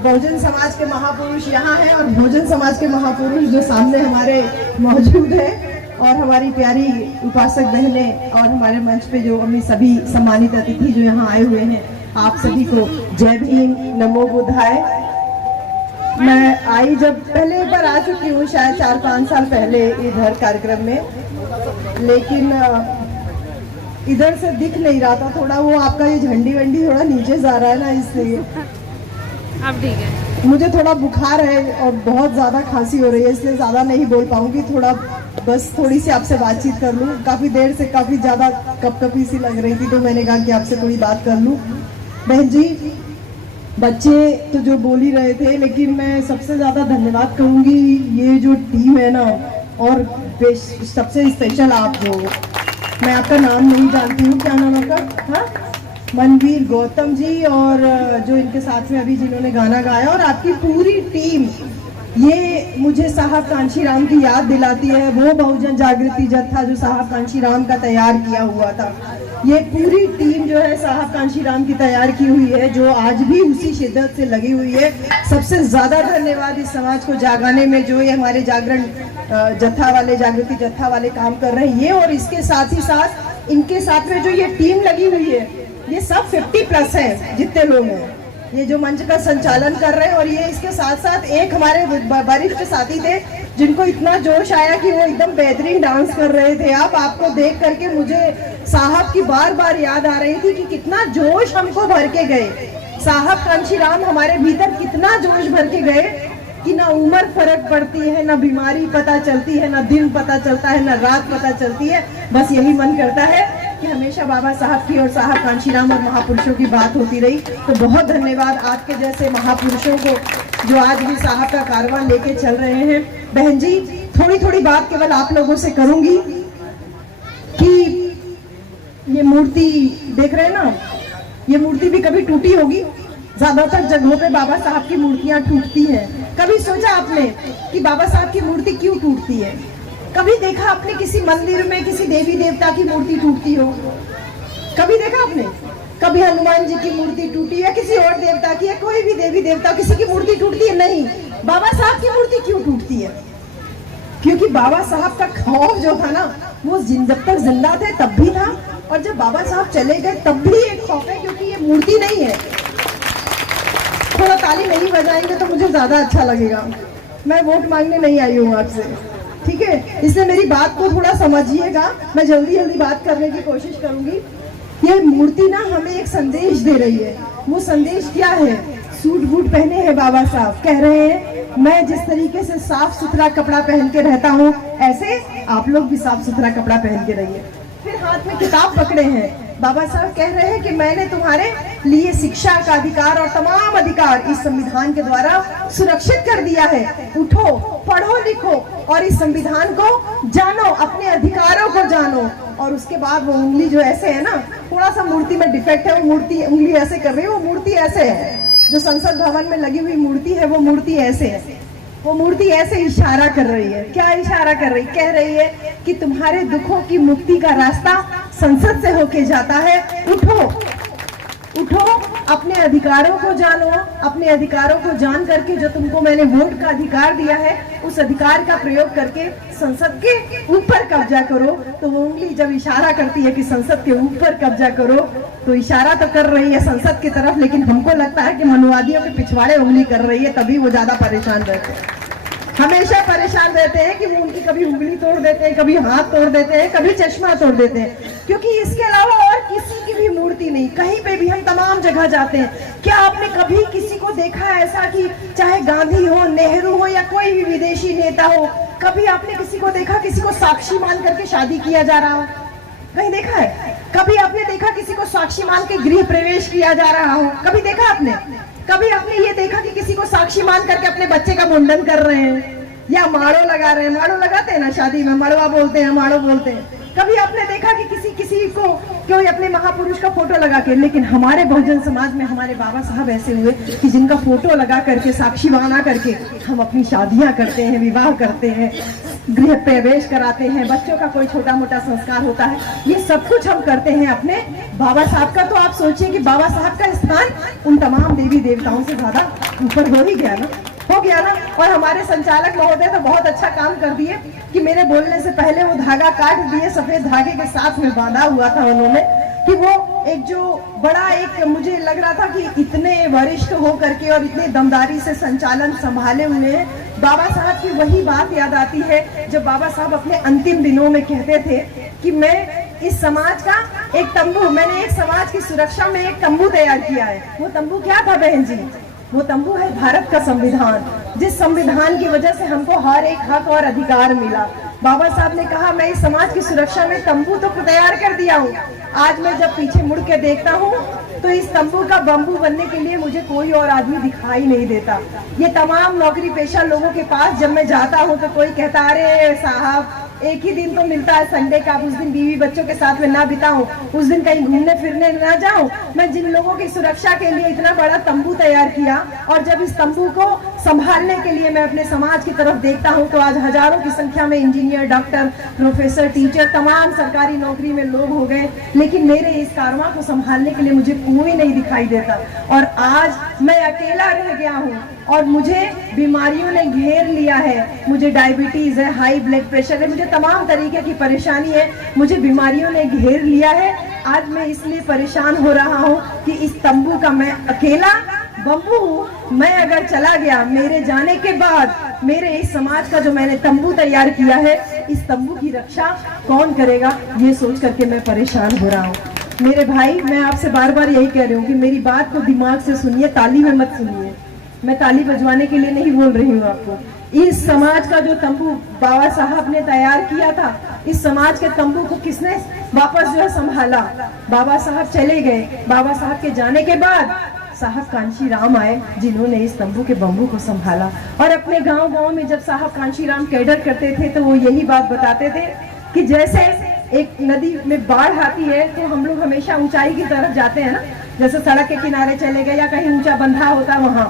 बहुजन समाज के महापुरुष यहाँ हैं और बहुजन समाज के महापुरुष जो सामने हमारे मौजूद हैं और हमारी प्यारी उपासक बहनें और हमारे मंच पे जो हमें सभी सम्मानित अतिथि जो यहाँ आए हुए हैं, आप सभी को जय भीम, नमो बुद्धाय। मैं आई जब पहले एक बार आ चुकी हूँ, शायद 4-5 साल पहले इधर कार्यक्रम में, लेकिन इधर से दिख नहीं रहा था। थोड़ा वो आपका ये झंडी वंडी थोड़ा नीचे जा रहा है ना, इसलिए अब ठीक है। मुझे थोड़ा बुखार है और बहुत ज़्यादा खांसी हो रही है, इसलिए ज़्यादा नहीं बोल पाऊंगी। थोड़ा बस थोड़ी सी आपसे बातचीत कर लूँ। काफ़ी देर से काफ़ी ज़्यादा कपकपी सी लग रही थी, तो मैंने कहा कि आपसे थोड़ी बात कर लूँ। बहन जी, बच्चे तो जो बोल ही रहे थे, लेकिन मैं सबसे ज़्यादा धन्यवाद कहूँगी ये जो टीम है ना, और सबसे स्पेशल आप जो, मैं आपका नाम नहीं जानती हूँ, क्या नाम आपका? हाँ, मनवीर गौतम जी, और जो इनके साथ में अभी जिन्होंने गाना गाया, और आपकी पूरी टीम, ये मुझे साहब कांशीराम की याद दिलाती है। वो बहुजन जागृति जत्था जो साहब कांशीराम का तैयार किया हुआ था, ये पूरी टीम जो है साहब कांशीराम की तैयार की हुई है, जो आज भी उसी शिद्दत से लगी हुई है। सबसे ज़्यादा धन्यवाद इस समाज को जागाने में जो ये हमारे जागरण जत्था वाले, जागृति जत्था वाले काम कर रहे हैं, ये और इसके साथ ही साथ इनके साथ में जो ये टीम लगी हुई है, ये सब 50+ है जितने लोग हैं, ये जो मंच का संचालन कर रहे हैं। और ये इसके साथ साथ एक हमारे वरिष्ठ साथी थे जिनको इतना जोश आया कि वो एकदम बेहतरीन डांस कर रहे थे। आपको देख करके मुझे साहब की बार बार याद आ रही थी कि कितना जोश हमको भर के गए साहब कांशीराम, हमारे भीतर कितना जोश भर के गए कि ना उम्र फर्क पड़ती है, ना बीमारी पता चलती है, ना दिन पता चलता है, ना रात पता चलती है। बस यही मन करता है कि हमेशा बाबा साहब की और साहब कांशीराम और महापुरुषों की बात होती रही। तो बहुत धन्यवाद आपके जैसे महापुरुषों को जो आज भी साहब का कारवां लेके चल रहे हैं। बहन जी, थोड़ी थोड़ी बात केवल आप लोगों से करूंगी कि ये मूर्ति देख रहे हैं ना, ये मूर्ति भी कभी टूटी होगी। ज्यादातर जगहों पे बाबा साहब की मूर्तियां टूटती हैं। कभी सोचा आपने कि बाबा साहब की मूर्ति क्यों टूटती है? कभी देखा आपने किसी मंदिर में किसी देवी देवता की मूर्ति टूटती हो? कभी देखा आपने? कभी हनुमान जी की मूर्ति टूटी है, किसी और देवता की है, कोई भी देवी देवता किसी की मूर्ति टूटती है? नहीं। बाबा साहब की मूर्ति क्यों टूटती है? क्योंकि बाबा साहब का खौफ जो था ना, वो जब तक जिंदा थे तब भी था, और जब बाबा साहब चले गए तब भी एक खौफ है, क्योंकि ये मूर्ति नहीं है। थोड़ा ताली नहीं बजाएंगे तो मुझे ज्यादा अच्छा लगेगा। मैं वोट मांगने नहीं आई हूँ आपसे, ठीक है? इसलिए मेरी बात को थोड़ा समझिएगा। मैं जल्दी जल्दी बात करने की कोशिश करूंगी। ये मूर्ति ना हमें एक संदेश दे रही है। वो संदेश क्या है? सूट बूट पहने हैं बाबा साहब, कह रहे हैं मैं जिस तरीके से साफ सुथरा कपड़ा पहन के रहता हूँ, ऐसे आप लोग भी साफ सुथरा कपड़ा पहन के रहिए। फिर हाथ में किताब पकड़े हैं। बाबा साहब कह रहे हैं कि मैंने तुम्हारे लिए शिक्षा का अधिकार और तमाम अधिकार इस संविधान के द्वारा सुरक्षित कर दिया है। उठो, पढ़ो, लिखो और इस संविधान को जानो, अपने अधिकारों को जानो। और उसके बाद वो उंगली जो ऐसे है ना, थोड़ा सा मूर्ति में डिफेक्ट है, वो मूर्ति उंगली ऐसे कर रही है, वो मूर्ति ऐसे है। जो संसद भवन में लगी हुई मूर्ति है, वो मूर्ति ऐसे है। वो मूर्ति ऐसे इशारा कर रही है। क्या इशारा कर रही? कह रही है कि तुम्हारे दुखों की मुक्ति का रास्ता संसद से होके जाता है। उठो, उठो, अपने अधिकारों को जानो। अपने अधिकारों को जान करके जो तुमको मैंने वोट का अधिकार दिया है, उस अधिकार का प्रयोग करके संसद के ऊपर कब्जा करो। तो वो उंगली जब इशारा करती है कि संसद के ऊपर कब्जा करो, तो इशारा तो कर रही है संसद की तरफ, लेकिन हमको लगता है कि मनुवादियों के पिछवाड़े उंगली कर रही है, तभी वो ज्यादा परेशान रहते हैं। हमेशा परेशान रहते हैं कि वो उनकी कभी उंगली तोड़ देते हैं, कभी हाथ तोड़ देते हैं, कभी चश्मा तोड़ देते हैं, क्योंकि इसके अलावा और किसी की भी मूर्ति नहीं। कहीं पे भी हम तमाम जगह जाते हैं, क्या आपने कभी किसी को देखा ऐसा कि चाहे गांधी हो, नेहरू हो या कोई भी विदेशी नेता हो, कभी आपने किसी को देखा किसी को साक्षी मान करके शादी किया जा रहा हो? कहीं देखा है? कभी आपने देखा किसी को साक्षी मान के गृह प्रवेश किया जा रहा हो? कभी देखा आपने? कभी आपने ये देखा कि किसी को साक्षी मान करके अपने बच्चे का मुंडन कर रहे हैं या माड़ो लगा रहे हैं? माड़ो लगाते हैं ना शादी में, मड़वा बोलते हैं, माड़ो बोलते हैं। कभी आपने देखा कि किसी को कोई अपने महापुरुष का फोटो लगा के, लेकिन हमारे बहुजन समाज में हमारे बाबा साहब ऐसे हुए कि जिनका फोटो लगा करके, साक्षी बना करके हम अपनी शादियां करते हैं, विवाह करते हैं, गृह प्रवेश कराते हैं, बच्चों का कोई छोटा मोटा संस्कार होता है, ये सब कुछ हम करते हैं अपने बाबा साहब का। तो आप सोचिए कि बाबा साहब का स्थान उन तमाम देवी देवताओं से ज्यादा ऊपर हो ही गया ना, हो गया ना। और हमारे संचालक महोदय तो बहुत अच्छा काम कर दिए कि मेरे बोलने से पहले वो धागा काट दिए, सफेद धागे के साथ में बांधा हुआ था उन्होंने, कि वो एक जो बड़ा एक मुझे लग रहा था कि इतने वरिष्ठ हो करके और इतने दमदारी से संचालन संभाले हुए हैं। बाबा साहब की वही बात याद आती है जब बाबा साहब अपने अंतिम दिनों में कहते थे कि मैं इस समाज का एक तंबू, मैंने एक समाज की सुरक्षा में एक तंबू तैयार किया है। वो तंबू क्या था बहन जी? वो तंबू है भारत का संविधान, जिस संविधान की वजह से हमको हर एक हक और अधिकार मिला। बाबा साहब ने कहा मैं इस समाज की सुरक्षा में तंबू तो तैयार कर दिया हूँ। आज मैं जब पीछे मुड़ के देखता हूँ तो इस तंबू का बम्बू बनने के लिए मुझे कोई और आदमी दिखाई नहीं देता। ये तमाम नौकरी पेशा लोगों के पास जब मैं जाता हूँ तो कोई कहता अरे साहब एक ही दिन तो मिलता है संडे का, उस दिन बीवी बच्चों के साथ में ना बिताऊं, उस दिन कहीं घूमने फिरने ना जाऊं। मैं जिन लोगों की सुरक्षा के लिए इतना बड़ा तंबू तैयार किया, और जब इस तंबू को संभालने के लिए मैं अपने समाज की तरफ देखता हूं तो आज हजारों की संख्या में इंजीनियर, डॉक्टर, प्रोफेसर, टीचर, तमाम सरकारी नौकरी में लोग हो गए, लेकिन मेरे इस कारवां को संभालने के लिए मुझे कोई नहीं दिखाई देता। और आज मैं अकेला रह गया हूँ और मुझे बीमारियों ने घेर लिया है। मुझे डायबिटीज है, हाई ब्लड प्रेशर है, मुझे तमाम तरीके की परेशानी है, मुझे बीमारियों ने घेर लिया है। आज मैं इसलिए परेशान हो रहा हूँ कि इस तंबू का मैं अकेला बम्बू हूँ। मैं अगर चला गया, मेरे जाने के बाद मेरे इस समाज का जो मैंने तंबू तैयार किया है, इस तंबू की रक्षा कौन करेगा, ये सोच करके मैं परेशान हो रहा हूँ। मेरे भाई, मैं आपसे बार बार यही कह रही हूँ कि मेरी बात को दिमाग से सुनिए, ताली में मत सुनिए। मैं ताली बजवाने के लिए नहीं बोल रही हूँ आपको। इस समाज का जो तंबू बाबा साहब ने तैयार किया था, इस समाज के तंबू को किसने वापस जो है संभाला? बाबा साहब चले गए। बाबा साहब के जाने के बाद साहब कांशी राम आए, जिन्होंने इस तंबू के बम्बू को संभाला। और अपने गांव-गांव में जब साहब कांशी राम कैडर करते थे तो वो यही बात बताते थे कि जैसे एक नदी में बाढ़ आती है तो हम लोग हमेशा ऊंचाई की तरफ जाते हैं ना, जैसे सड़क के किनारे चले गए या कहीं ऊंचा बंधा होता वहां।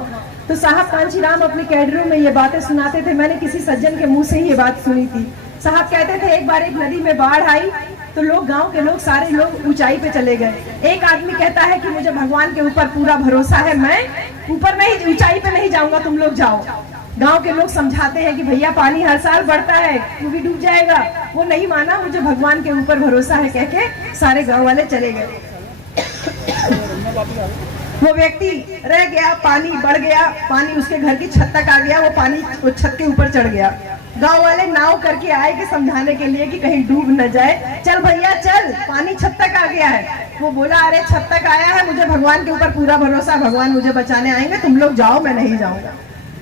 तो साहब कांशी राम अपने कैडरों में ये बातें सुनाते थे। मैंने किसी सज्जन के मुंह से ही ये बात सुनी थी। साहब कहते थे एक बार एक नदी में बाढ़ आई तो लोग, गांव के लोग, सारे लोग ऊंचाई पे चले गए। एक आदमी कहता है कि मुझे भगवान के ऊपर पूरा भरोसा है, मैं ऊपर नहीं, ऊंचाई पे नहीं जाऊंगा, तुम लोग जाओ। गांव के लोग समझाते हैं कि भैया पानी हर साल बढ़ता है, तू भी डूब जाएगा। वो नहीं माना, मुझे भगवान के ऊपर भरोसा है कह के सारे गाँव वाले चले गए। वो व्यक्ति रह गया, पानी बढ़ गया, पानी उसके घर की छत तक आ गया, वो पानी वो छत के ऊपर चढ़ गया। गांव वाले नाव करके आए कि समझाने के लिए कि कहीं डूब न जाए। चल भैया चल, पानी छत तक आ गया है। वो बोला अरे छत तक आया है, मुझे भगवान के ऊपर पूरा भरोसा, भगवान मुझे बचाने आएंगे, तुम लोग जाओ, मैं नहीं जाऊंगा।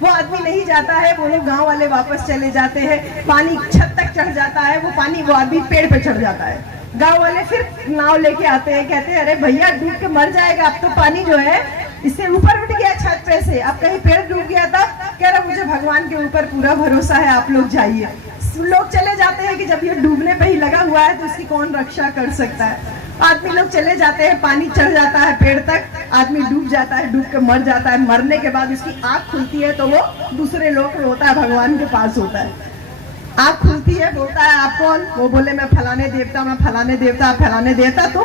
वो आदमी नहीं जाता है, वो लोग गाँव वाले वापस चले जाते हैं। पानी छत तक चढ़ जाता है, वो आदमी पेड़ पे चढ़ जाता है। गांव वाले फिर नाव लेके आते हैं, कहते हैं अरे भैया डूब के मर जाएगा, अब तो पानी जो है इससे ऊपर उठ गया छत पे से, अब कहीं पेड़ डूब गया था। कह रहा मुझे भगवान के ऊपर पूरा भरोसा है, आप लोग जाइए। लोग चले जाते हैं कि जब ये डूबने पे ही लगा हुआ है तो इसकी कौन रक्षा कर सकता है। आदमी लोग चले जाते हैं, पानी चढ़ जाता है पेड़ तक, आदमी डूब जाता है, डूब के मर जाता है। मरने के बाद उसकी आंख खुलती है तो वो दूसरे लोक में होता है, भगवान के पास होता है। आँख खुलती है, बोलता है आप कौन? वो बोले मैं फलाने देवता, मैं फलाने देवता, फलाने देवता, तुम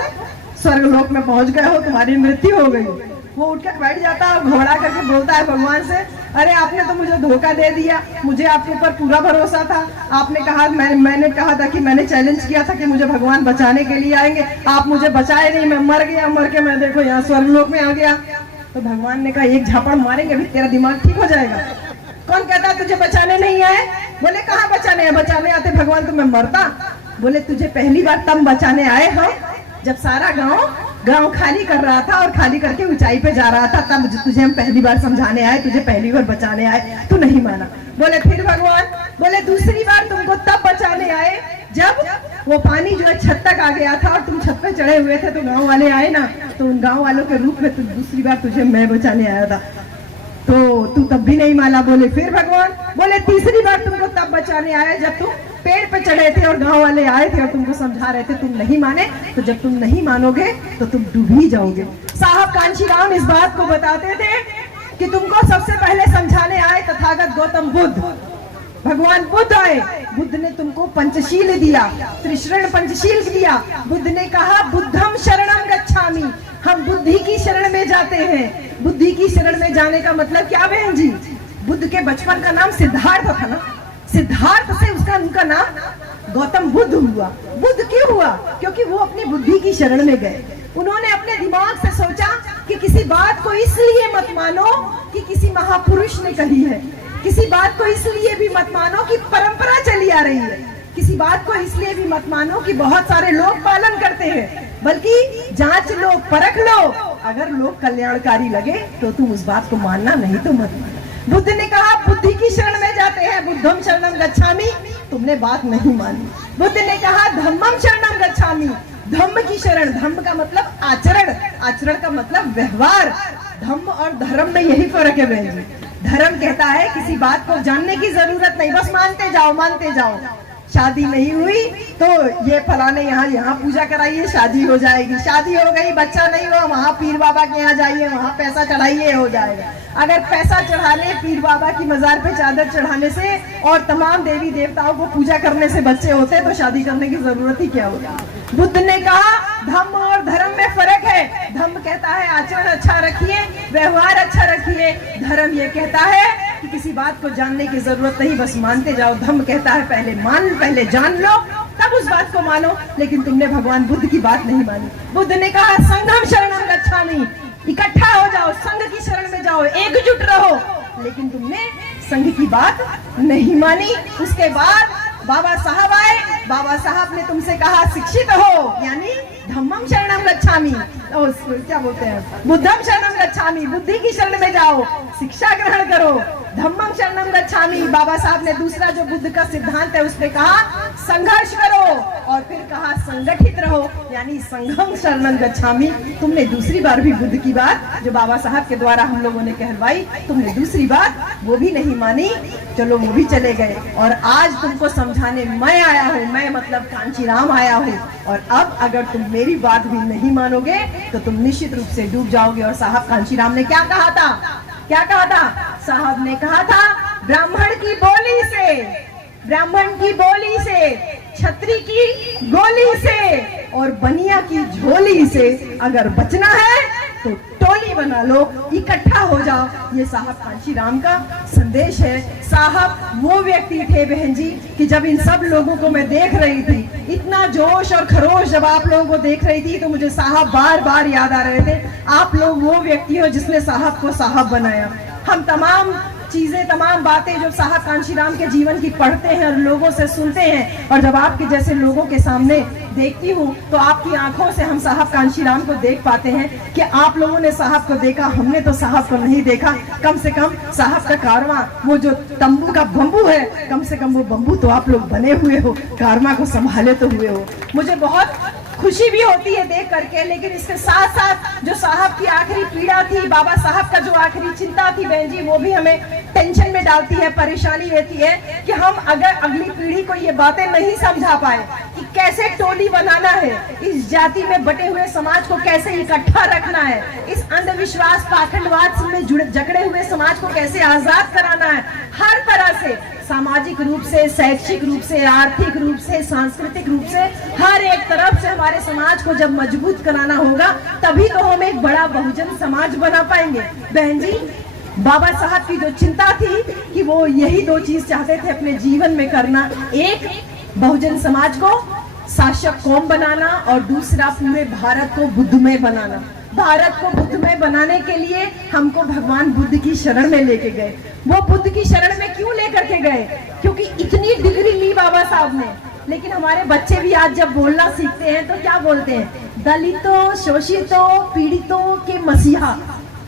स्वर्गलोक में पहुंच गए हो, तुम्हारी मृत्यु हो गई। वो उठकर बैठ जाता है और घबरा करके बोलता है भगवान से, अरे आपने तो मुझे धोखा दे दिया, मुझे आपके ऊपर पूरा भरोसा था। आपने कहा, मैंने कहा था कि मैंने चैलेंज किया था कि मुझे भगवान बचाने के लिए आएंगे, आप मुझे बचाए नहीं, मैं मर गया, मर के मैं देखो यहाँ स्वर्गलोक में आ गया। तो भगवान ने कहा एक झापड़ मारेंगे भी तेरा दिमाग ठीक हो जाएगा। कौन कहता है तुझे बचाने नहीं आए? बोले कहाँ बचाने? बचाने आते भगवान तो मैं मरता। बोले तुझे पहली बार तब बचाने आए हम जब सारा गांव खाली कर रहा था और खाली करके ऊंचाई पे जा रहा था, तब तुझे हम पहली बार समझाने आए, तुझे पहली बार बचाने आए, तू नहीं माना। बोले फिर भगवान? बोले दूसरी बार तुमको तब बचाने आए जब वो पानी जो है छत तक आ गया था और तुम छत पे चढ़े हुए थे, तो गाँव वाले आए ना, तो उन गाँव वालों के रूप में दूसरी बार तुझे मैं बचाने आया था। तो तू तब भी नहीं माना। बोले फिर भगवान बोले तीसरी बार तुमको तब बचाने आया जब तुम पेड़ पे चढ़े थे और गांव वाले आए थे और तुमको समझा रहे थे, तुम नहीं माने। तो जब तुम नहीं मानोगे तो तुम डूब ही जाओगे। साहब कांशीराम इस बात को बताते थे कि तुमको सबसे पहले समझाने आए तथागत गौतम बुद्ध, भगवान बुद्ध आए। बुद्ध ने तुमको पंचशील दिया, त्रिशरण पंचशील दिया। बुद्ध ने कहा बुद्धम शरणम गच्छामि, हम बुद्धि की शरण में जाते हैं। बुद्धि की शरण में जाने का मतलब क्या बहन जी? बुद्ध के बचपन का नाम सिद्धार्थ था ना, सिद्धार्थ से उनका नाम गौतम बुद्ध हुआ। बुद्ध क्यों हुआ? क्योंकि वो अपनी बुद्धि की शरण में गए। उन्होंने अपने दिमाग से सोचा कि किसी बात को इसलिए मत मानो कि किसी महापुरुष ने कही है, किसी बात को इसलिए भी मत मानो कि परंपरा चली आ रही है, किसी बात को इसलिए भी मत मानो कि बहुत सारे लोग पालन करते हैं, बल्कि जांच लो, परख लो। अगर लोग कल्याणकारी लगे तो तुम उस बात को मानना, नहीं तो मत मानना। बुद्ध ने कहा बुद्धि की शरण में जाते हैं, बुद्धम शरणम गच्छामि, तुमने बात नहीं मानी। बुद्ध ने कहा धम्मम शरणम गच्छामि, धम्म की शरण। धम्म का मतलब आचरण, आचरण का मतलब व्यवहार। धम्म और धर्म में यही फर्क है बहन जी। धर्म कहता है किसी बात को जानने की जरूरत नहीं, बस मानते जाओ, मानते जाओ। शादी नहीं हुई तो ये फलाने यहाँ पूजा कराइए, शादी हो जाएगी। शादी हो गई, बच्चा नहीं हुआ, वहाँ पीर बाबा के यहाँ जाइए, वहाँ पैसा चढ़ाइए, हो जाएगा। अगर पैसा चढ़ाने, पीर बाबा की मजार पे चादर चढ़ाने से और तमाम देवी देवताओं को पूजा करने से बच्चे होते तो शादी करने की जरूरत ही क्या होगी? बुद्ध ने कहा धम्म और धर्म में फर्क है। धम्म कहता है आचरण अच्छा रखिए, व्यवहार अच्छा रखिए। धर्म ये कहता है कि किसी बात को जानने की जरूरत नहीं, बस मानते जाओ। धम्म कहता है पहले पहले जान लो, तब उस बात को मानो। लेकिन तुमने भगवान बुद्ध की बात नहीं मानी। बुद्ध ने कहा संघम शरणम गच्छामि, इकट्ठा हो जाओ, संघ की शरण में जाओ, एकजुट रहो। लेकिन तुमने संघ की बात नहीं मानी। उसके बाद बाबा साहब आए। बाबा साहब ने तुमसे कहा शिक्षित हो, यानी धम्मम शरणम गच्छामि, क्या बोलते हैं, बुद्धम शरणम गच्छामि, बुद्धि की शरण में जाओ, शिक्षा ग्रहण करो। धम्मम शरणम गच्छामि, बाबा साहब ने दूसरा जो बुद्ध का सिद्धांत है उसने कहा संघर्ष करो, और फिर कहा संगठित रहो, यानी संघम शरणम गच्छामि। तुमने दूसरी बार भी बुद्ध की बात जो बाबा साहब के द्वारा हम लोगों ने कहलवाई, तुमने दूसरी बात वो भी नहीं मानी। चलो वो भी चले गए, और आज तुमको समझाने मैं आया हूँ, मैं मतलब कांशीराम आया हूँ। और अब अगर तुम मेरी बात भी नहीं मानोगे तो तुम निश्चित रूप से डूब जाओगे। और साहब कांशीराम ने क्या कहा था? क्या कहा था? साहब ने कहा था ब्राह्मण की बोली से, ब्राह्मण की बोली से, छतरी की गोली से और बनिया की झोली से अगर बचना है तो टोली बना लो, इकट्ठा हो जाओ। ये साहब कांशीराम का संदेश है। साहब वो व्यक्ति थे बहन जी कि जब इन सब लोगों को मैं देख रही थी, इतना जोश और खरोश जब आप लोगों को देख रही थी, तो मुझे साहब बार बार याद आ रहे थे। आप लोग वो व्यक्ति हो जिसने साहब को साहब बनाया। हम तमाम चीजें, तमाम बातें जो साहब कांशीराम के जीवन की पढ़ते हैं और लोगों से सुनते हैं, और जब आपके जैसे लोगों के सामने देखती हूँ तो आपकी आंखों से हम साहब कांशीराम को देख पाते हैं कि आप लोगों ने साहब को देखा, हमने तो साहब को नहीं देखा। कम से कम साहब का कारवां, वो जो तंबू का बम्बू है, कम से कम वो बम्बू तो आप लोग बने हुए हो, कारवां को संभाले तो हुए हो। मुझे बहुत खुशी भी होती है देख करके, लेकिन इसके साथ साथ जो साहब की आखिरी पीड़ा थी, बाबा साहब का जो आखिरी चिंता थी बहन जी, वो भी हमें टेंशन में डालती है, परेशानी रहती है कि हम अगर अगली पीढ़ी को ये बातें नहीं समझा पाए कि कैसे टोली बनाना है, इस जाति में बटे हुए समाज को कैसे इकट्ठा रखना है, इस अंधविश्वास पाखंडवाद में जकड़े हुए समाज को कैसे आजाद कराना है, हर तरह से, सामाजिक रूप से, शैक्षिक रूप से, आर्थिक रूप से, सांस्कृतिक रूप से, हर एक तरफ से हमारे समाज को जब मजबूत कराना होगा, तभी तो हम एक बड़ा बहुजन समाज बना पाएंगे। बहन जी, बाबा साहब की जो चिंता थी कि वो यही दो चीज चाहते थे अपने जीवन में करना, एक बहुजन समाज को शासक कौम बनाना, और दूसरा पूरे भारत को बुद्धमय बनाना। भारत को बुद्धमय बनाने के लिए हमको भगवान बुद्ध की शरण में लेके गए। वो बुद्ध की शरण में क्यों लेकर के गए? क्योंकि इतनी डिग्री ली बाबा साहब ने, लेकिन हमारे बच्चे भी आज जब बोलना सीखते हैं तो क्या बोलते हैं? दलितों, शोषितों, पीड़ितों के मसीहा।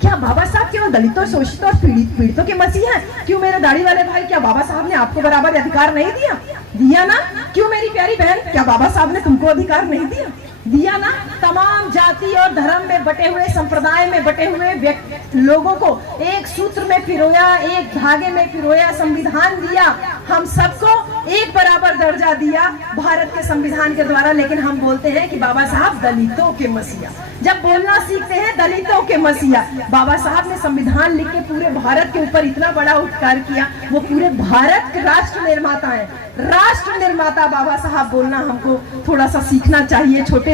क्या बाबा साहब क्यों दलितों, शोषितों और पीड़ितों के मसीहा? क्यों मेरे दाढ़ी वाले भाई, क्या बाबा साहब ने आपको बराबर अधिकार नहीं दिया? दिया ना? क्यों मेरी प्यारी बहन, क्या बाबा साहब ने तुमको अधिकार नहीं दिया? दिया ना, तमाम जाति और धर्म में बटे हुए, संप्रदाय में बटे हुए लोगों को एक सूत्र में पिरोया, एक धागे में पिरोया, संविधान दिया, हम सबको एक बराबर दर्जा दिया भारत के संविधान के द्वारा। लेकिन हम बोलते हैं कि बाबा साहब दलितों के मसीहा, जब बोलना सीखते हैं दलितों के मसीहा। बाबा साहब ने संविधान लिख के पूरे भारत के ऊपर इतना बड़ा उपकार किया, वो पूरे भारत के राष्ट्र निर्माता है, राष्ट्र निर्माता बाबा साहब। बोलना हमको थोड़ा सा सीखना चाहिए, छोटे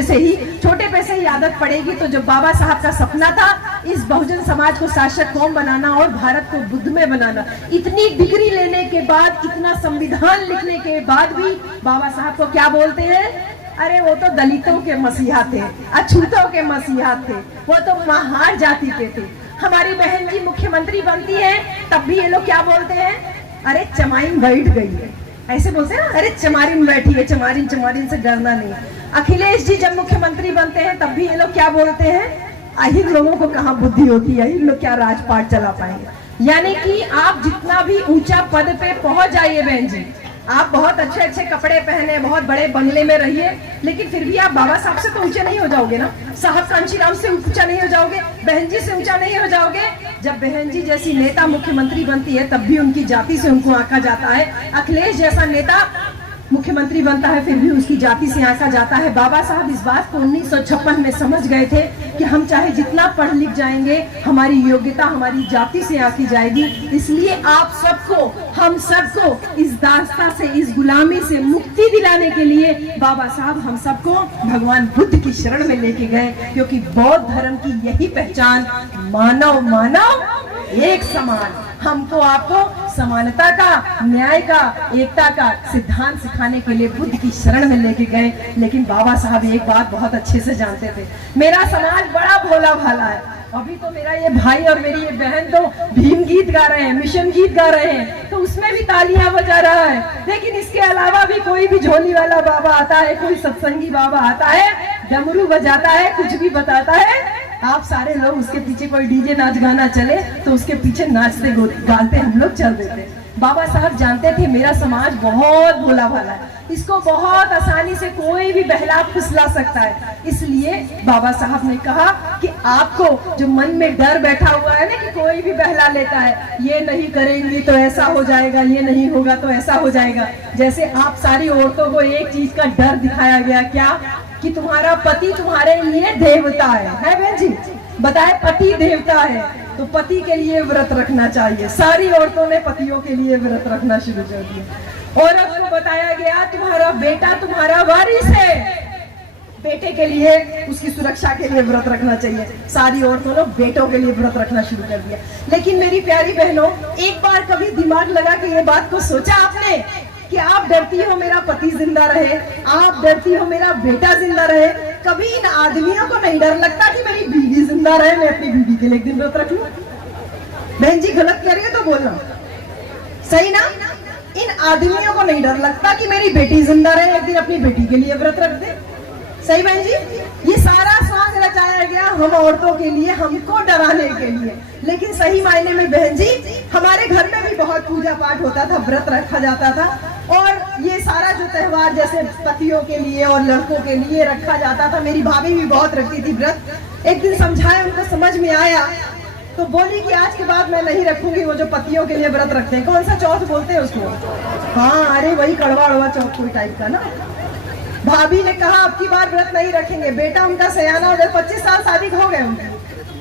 पे से ही आदत पड़ेगी। तो जो बाबा साहब का सपना था इस बहुजन समाज को शासक कौम बनाना और भारत को बुद्धमय बनाना, इतनी डिग्री लेने के बाद, इतना संविधान लिखने के बाद भी बाबा साहब को क्या बोलते हैं? अरे वो तो दलितों के मसीहा थे, अछूतों के मसीहा थे, वो तो महार जाति के थे। हमारी बहन जी मुख्यमंत्री बनती है तब भी ये लोग क्या बोलते हैं? अरे चमाइन बैठ गई है, ऐसे बोलते हैं ना, अरे चमारिन बैठी है, चमारिन चमारिन से डरना नहीं। अखिलेश जी जब मुख्यमंत्री बनते हैं तब भी ये लोग क्या बोलते हैं? अहिर लोगों को कहाँ बुद्धि होती है, अहिर लोग क्या राजपाट चला पाएंगे। यानी कि आप जितना भी ऊंचा पद पे पहुंच जाइए बहन जी, आप बहुत अच्छे अच्छे कपड़े पहने, बहुत बड़े बंगले में रहिए, लेकिन फिर भी आप बाबा साहब से तो ऊंचे नहीं हो जाओगे ना, साहब कांशीराम से ऊंचा नहीं हो जाओगे, बहन जी से ऊंचा नहीं हो जाओगे। जब बहन जी जैसी नेता मुख्यमंत्री बनती है तब भी उनकी जाति से उनको आंका जाता है। अखिलेश जैसा नेता मुख्यमंत्री बनता है फिर भी उसकी जाति से आंका जाता है। बाबा साहब इस बात को 1956 में समझ गए थे कि हम चाहे जितना पढ़ लिख जाएंगे, हमारी योग्यता हमारी जाति से आंकी जाएगी। इसलिए आप सबको, हम सबको इस दास्ता से, इस गुलामी से मुक्ति दिलाने के लिए बाबा साहब हम सबको भगवान बुद्ध की शरण में लेके गए, क्योंकि बौद्ध धर्म की यही पहचान, मानव मानव एक समान। हमको आपको समानता का, न्याय का, एकता का सिद्धांत सिखाने के लिए बुद्ध की शरण में लेके गए। लेकिन बाबा साहब एक बात बहुत अच्छे से जानते थे, मेरा समाज बड़ा भोला भाला है। अभी तो मेरा ये भाई और मेरी ये बहन तो भीम गीत गा रहे हैं, मिशन गीत गा रहे हैं, तो उसमें भी तालियां बजा रहा है। लेकिन इसके अलावा भी कोई भी झोली वाला बाबा आता है, कोई सत्संगी बाबा आता है, डमरू बजाता है, कुछ भी बताता है, आप सारे लोग उसके पीछे, कोई डीजे नाच गाना चले तो उसके पीछे नाचते गाते हम लोग चल देते। बाबा साहब जानते थे मेरा समाज बहुत भोला भाला है, इसको बहुत आसानी से कोई भी बहला फुसला सकता है। इसलिए बाबा साहब ने कहा कि आपको जो मन में डर बैठा हुआ है ना कि कोई भी बहला लेता है, ये नहीं करेंगी तो ऐसा हो जाएगा, ये नहीं होगा तो ऐसा हो जाएगा। जैसे आप सारी औरतों को एक चीज का डर दिखाया गया, क्या? कि तुम्हारा पति तुम्हारे लिए देवता है बहन जी? बताए पति देवता है तो पति के लिए व्रत रखना चाहिए। सारी औरतों ने पतियों के लिए व्रत रखना शुरू कर दिया। औरत को बताया गया तुम्हारा बेटा तुम्हारा वारिस है, बेटे के लिए, उसकी सुरक्षा के लिए व्रत रखना चाहिए। सारी औरतों ने बेटों के लिए व्रत रखना शुरू कर दिया। लेकिन मेरी प्यारी बहनों, एक बार कभी दिमाग लगा के ये बात को सोचा आपने कि आप डरती हो मेरा पति जिंदा रहे, आप डरती हो मेरा बेटा जिंदा रहे, कभी इन आदमियों को नहीं डर लगता कि मेरी बीवी जिंदा रहे, मैं अपनी बीवी के लिए एक दिन व्रत रख लूं? बहन जी गलत कह रही है तो बोलना, सही ना? इन आदमियों को नहीं डर लगता कि मेरी बेटी जिंदा रहे, एक दिन अपनी बेटी के लिए व्रत रख दे। सही बहन जी? ये सारा सॉन्ग रचाया गया हम औरतों के लिए, हमको डराने के लिए। लेकिन सही मायने में बहन जी हमारे घर में भी बहुत पूजा पाठ होता था, व्रत रखा जाता था। और ये सारा जो त्योहार जैसे पतियों के लिए और लड़कों के लिए रखा जाता था, मेरी भाभी भी बहुत रखती थी व्रत। एक दिन समझाया, उनको समझ में आया तो बोली कि आज के बाद मैं नहीं रखूंगी वो जो पतियों के लिए व्रत रखते हैं। कौन सा चौथ बोलते हैं उसको? हाँ, अरे वही कड़वा अड़वा चौथ कोई टाइप का ना। भाभी ने कहा अब की बार व्रत नहीं रखेंगे। बेटा उनका सयाना हो गया, 25 साल शादी हो गए उनके,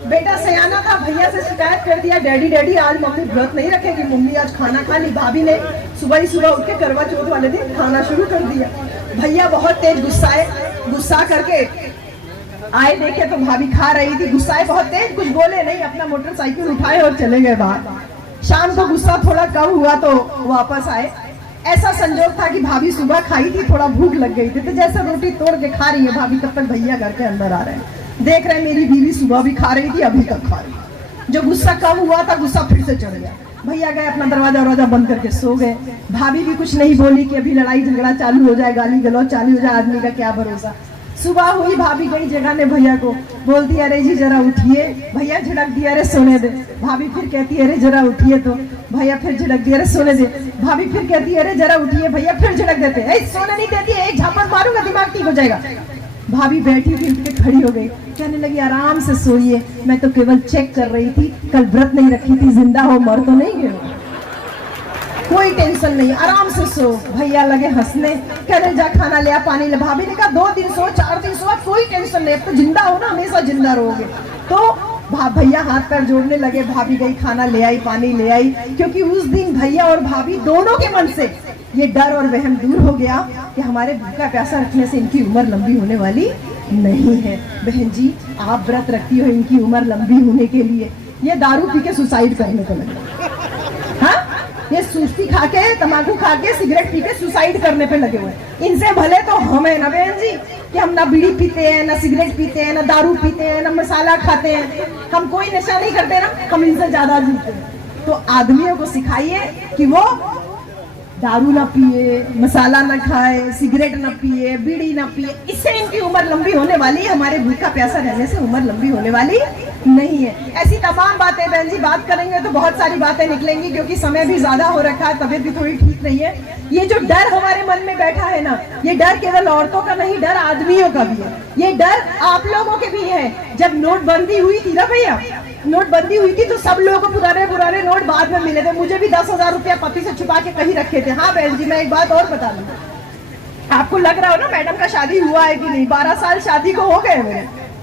बेटा सयाना था, भैया से शिकायत कर दिया, डैडी डैडी आज मम्मी व्रत नहीं रखेगी, मम्मी आज खाना खा ली। भाभी ने सुबह ही सुबह उठ के करवा चौथ वाले दिन खाना शुरू कर दिया। भैया बहुत तेज गुस्साए, गुस्सा करके आए, देखे तो भाभी खा रही थी, गुस्साए बहुत तेज, कुछ बोले नहीं, अपना मोटरसाइकिल उठाए और चले गए बाहर। शाम को गुस्सा थोड़ा कम हुआ तो वापस आए। ऐसा संजोग था कि भाभी सुबह खाई थी, थोड़ा भूख लग गई थी, तो जैसे रोटी तोड़ के खा रही है भाभी, तब तक भैया घर के अंदर आ रहे हैं, देख रहे हैं मेरी बीवी सुबह भी खा रही थी, अभी तक खा रही। जो गुस्सा कम हुआ था, गुस्सा फिर से चढ़ गया। भैया गए अपना दरवाजा बंद करके सो गए। भाभी भी कुछ नहीं बोली कि अभी लड़ाई झगड़ा चालू हो जाए, गाली गलौज चालू हो जाए, आदमी का क्या भरोसा। सुबह हुई, भाभी गई जगाने भैया को, बोलती अरे जी जरा उठिए। भैया झड़क दिया, अरे सोने दे। भाभी फिर कहती है अरे जरा उठिए, तो भैया फिर झड़क दिया, अरे सोने दे। भाभी फिर कहती है अरे जरा उठिए, भैया फिर झड़क देते, सोने नहीं देती है, एक झापड़ मारूंगा दिमाग ठीक हो जाएगा। भाभी बैठी थी, उठ के खड़ी हो गई, कहने लगी आराम से सोइए, मैं तो केवल चेक कर रही थी, कल व्रत नहीं रखी थी, जिंदा हो मर तो नहीं गए, कोई टेंशन नहीं, आराम से सो। भैया लगे हंसने, कहने जा खाना ले आ, पानी ले। भाभी ने कहा 2 दिन सो, 4 दिन सो, कोई टेंशन नहीं, अब तो जिंदा हो ना, हमेशा जिंदा रहोगे। तो भैया हाथ पैर जोड़ने लगे, भाभी गई खाना ले आई, पानी ले आई, क्योंकि उस दिन भैया और भाभी दोनों के मन से ये डर और वहम दूर हो गया कि हमारे भूखा प्यासा रखने से इनकी उम्र लंबी होने वाली नहीं है। बहन जी, आप व्रत रखती हो इनकी उम्र लंबी होने के लिए, ये दारू पी के सुसाइड करने को लगे, हाँ, ये सूफी खा के, तम्बाकू खा के, सिगरेट पी के सुसाइड करने पे लगे हुए। इनसे भले तो हम है ना बहन जी, कि हम ना बीड़ी पीते हैं, ना सिगरेट पीते हैं, ना दारू पीते हैं, ना मसाला खाते हैं, हम कोई नशा नहीं करते ना, हम इनसे ज्यादा जीते हैं। तो आदमियों को सिखाइए कि वो दारू ना पिए, मसाला ना खाए, सिगरेट ना पिए, बीड़ी ना पिए, इससे इनकी उम्र लंबी होने वाली है। हमारे भूखा प्यासा रहने से उम्र लंबी होने वाली नहीं है। ऐसी तमाम बातें बहन जी बात करेंगे तो बहुत सारी बातें निकलेंगी, क्योंकि समय भी ज्यादा हो रखा है, तबीयत भी थोड़ी ठीक नहीं है। ये जो डर हमारे मन में बैठा है ना, ये डर केवल औरतों का नहीं, डर आदमियों का भी है, ये डर आप लोगों के भी है। जब नोटबंदी हुई थी ना भैया, नोटबंदी हुई थी तो सब लोगों को पुराने नोट बाद में मिले थे। मुझे भी 10,000 रुपया पति से छुपा के कहीं रखे थे। हाँ बहन जी, मैं एक बात और बता दूं, आपको लग रहा हो ना मैडम का शादी हुआ है कि नहीं, 12 साल शादी को हो गए मेरे।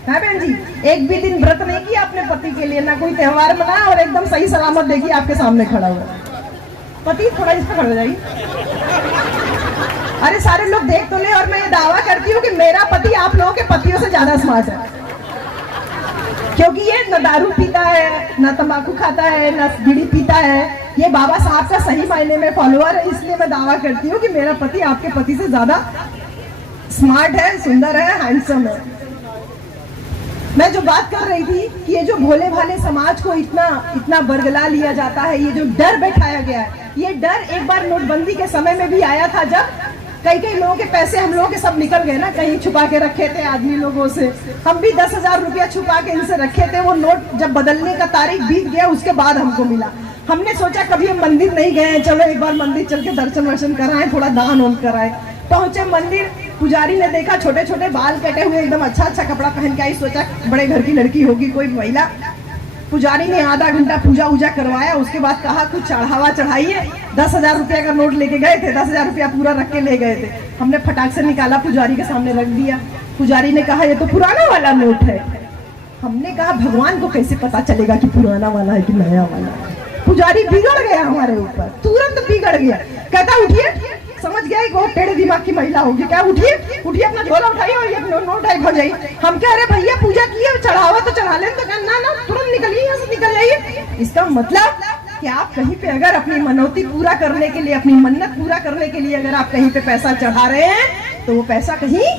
हाँ बहन जी, एक भी दिन व्रत नहीं किया अपने पति के लिए, ना कोई त्योहार मनाया, और एकदम सही सलामत देखिए आपके सामने खड़ा हुआ। पति थोड़ा इस पर खड़ा हो जाइए, अरे सारे लोग देख तो ले। और मैं ये दावा करती हूँ कि मेरा पति आप लोगों के पतियों से ज्यादा स्मार्ट है, क्योंकि ये न दारू पीता है, न तंबाकू खाता है, न बीड़ी पीता है। ये बाबा साहब का सही मायने में फॉलोअर है, इसलिए मैं दावा करती हूँ कि मेरा पति आपके पति से ज्यादा स्मार्ट है, सुंदर है, हैंडसम है। मैं जो बात कर रही थी कि ये जो भोले भाले समाज को इतना बरगला लिया जाता है, ये जो डर बैठाया गया है, ये डर एक बार नोटबंदी के समय में भी आया था, जब कई लोगों के पैसे हम लोगों के सब निकल गए ना, कहीं छुपा के रखे थे आदमी लोगों से। हम भी 10,000 रुपया छुपा के इनसे रखे थे, वो नोट जब बदलने का तारीख बीत गया उसके बाद हमको मिला। हमने सोचा कभी हम मंदिर नहीं गए हैं, चलो एक बार मंदिर चल के दर्शन वर्शन कराएं, थोड़ा दान वान कराएं। पहुंचे मंदिर, पुजारी ने देखा छोटे छोटे बाल कटे हुए, एकदम अच्छा कपड़ा पहन के आई, सोचा बड़े घर की लड़की होगी कोई महिला। पुजारी ने आधा घंटा पूजा उजा करवाया, उसके बाद कहा कुछ चढ़ावा चढ़ाइए। 10,000 रुपया का नोट लेके गए थे, 10,000 रुपया पूरा रख के ले गए थे। हमने फटाक से निकाला, पुजारी के सामने रख दिया। पुजारी ने कहा ये तो पुराना वाला नोट है। हमने कहा भगवान को कैसे पता चलेगा कि पुराना वाला है कि नया वाला है। पुजारी बिगड़ गया हमारे ऊपर, तुरंत बिगड़ गया। कहता उठिए, समझ गया एक बहुत टेढ़े दिमाग की महिला होगी, क्या उठिए उठिए, अपना झोला उठाइए और ये नोट टाइप हो जाइए। हम कह रहे भैया पूजा की है, चढ़ावा तो चढ़ा ले, तो ना तुरंत निकलिए, यहाँ से निकल जाइए। इसका मतलब कि आप कहीं पे अगर अपनी मनौती पूरा करने के लिए, अपनी मन्नत पूरा करने के लिए अगर आप कहीं पे पैसा चढ़ा रहे हैं, तो वो पैसा कहीं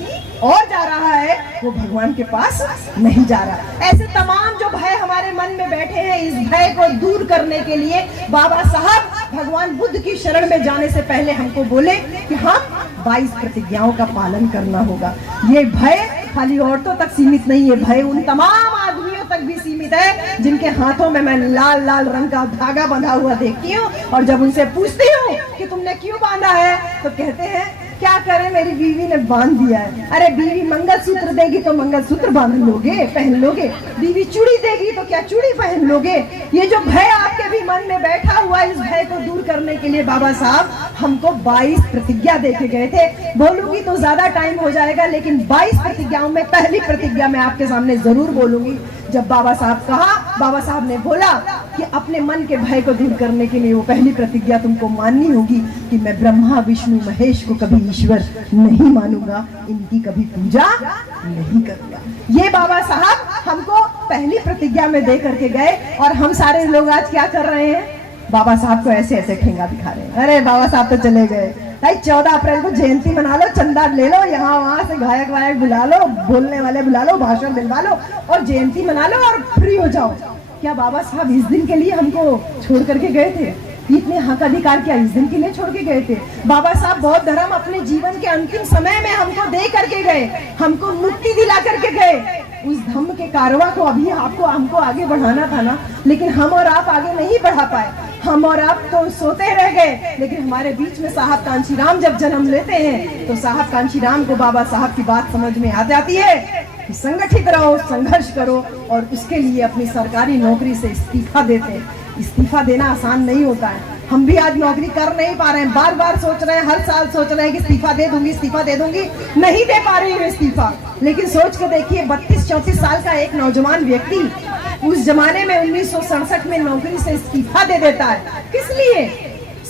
और जा रहा है, वो भगवान के पास नहीं जा रहा। ऐसे तमाम जो भय हमारे मन में बैठे हैं, इस भय को दूर करने के लिए बाबा साहब भगवान बुद्ध की शरण में जाने से पहले हमको बोले कि हम 22 प्रतिज्ञाओं का पालन करना होगा। ये भय खाली औरतों तक सीमित नहीं है, भय उन तमाम आदमियों तक भी सीमित है जिनके हाथों में मैं लाल लाल रंग का धागा बंधा हुआ देखती हूँ। और जब उनसे पूछती हूँ कि तुमने क्यों बांधा है, तो कहते हैं क्या करें, मेरी बीवी ने बांध दिया है। अरे बीवी मंगलसूत्र देगी तो मंगलसूत्र बांध लोगे, पहन लोगे, बीवी चूड़ी देगी तो क्या चूड़ी पहन लोगे। ये जो भय आपके भी मन में बैठा हुआ, इस भय को दूर करने के लिए बाबा साहब हमको 22 प्रतिज्ञा देके गए थे। बोलूंगी तो ज्यादा टाइम हो जाएगा, लेकिन 22 प्रतिज्ञाओं में पहली प्रतिज्ञा मैं आपके सामने जरूर बोलूंगी। जब बाबा साहब ने बोला कि अपने मन के भय को दूर करने के लिए वो पहली प्रतिज्ञा तुमको माननी होगी कि मैं ब्रह्मा विष्णु महेश को कभी ईश्वर नहीं मानूंगा, इनकी कभी पूजा नहीं करूंगा। ये बाबा साहब हमको पहली प्रतिज्ञा में दे करके गए। और हम सारे लोग आज क्या कर रहे हैं, बाबा साहब को ऐसे ऐसे ठेंगा दिखा रहे हैं। अरे बाबा साहब तो चले गए भाई, 14 अप्रैल को जयंती मना लो, चंदा ले लो, यहाँ वहां से गायक वायक बुला लो, बोलने वाले बुला लो, भाषण दिलवा लो और जयंती मना लो और फ्री हो जाओ। क्या बाबा साहब इस दिन के लिए हमको छोड़ करके गए थे? इतने हक अधिकार क्या इस दिन के लिए छोड़ के गए थे? बाबा साहब बौद्ध धर्म अपने जीवन के अंतिम समय में हमको दे करके गए, हमको मुक्ति दिला करके गए। उस धम्म के कारवां को अभी हमको आगे बढ़ाना था ना, लेकिन हम और आप आगे नहीं बढ़ा पाए। हम और आप तो सोते रह गए, लेकिन हमारे बीच में साहब कांशीराम जब जन्म लेते हैं तो साहब कांशीराम को बाबा साहब की बात समझ में आ जाती है कि संगठित रहो, संघर्ष करो, और उसके लिए अपनी सरकारी नौकरी से इस्तीफा देते हैं। इस्तीफा देना आसान नहीं होता है। हम भी आज नौकरी कर नहीं पा रहे हैं, बार बार सोच रहे हैं, हर साल सोच रहे हैं कि इस्तीफा दे दूंगी, इस्तीफा दे दूंगी, नहीं दे पा रही हूँ इस्तीफा। लेकिन सोच के देखिए, 32-34 साल का एक नौजवान व्यक्ति उस जमाने में 1967 में नौकरी से इस्तीफा दे देता है। किस लिए?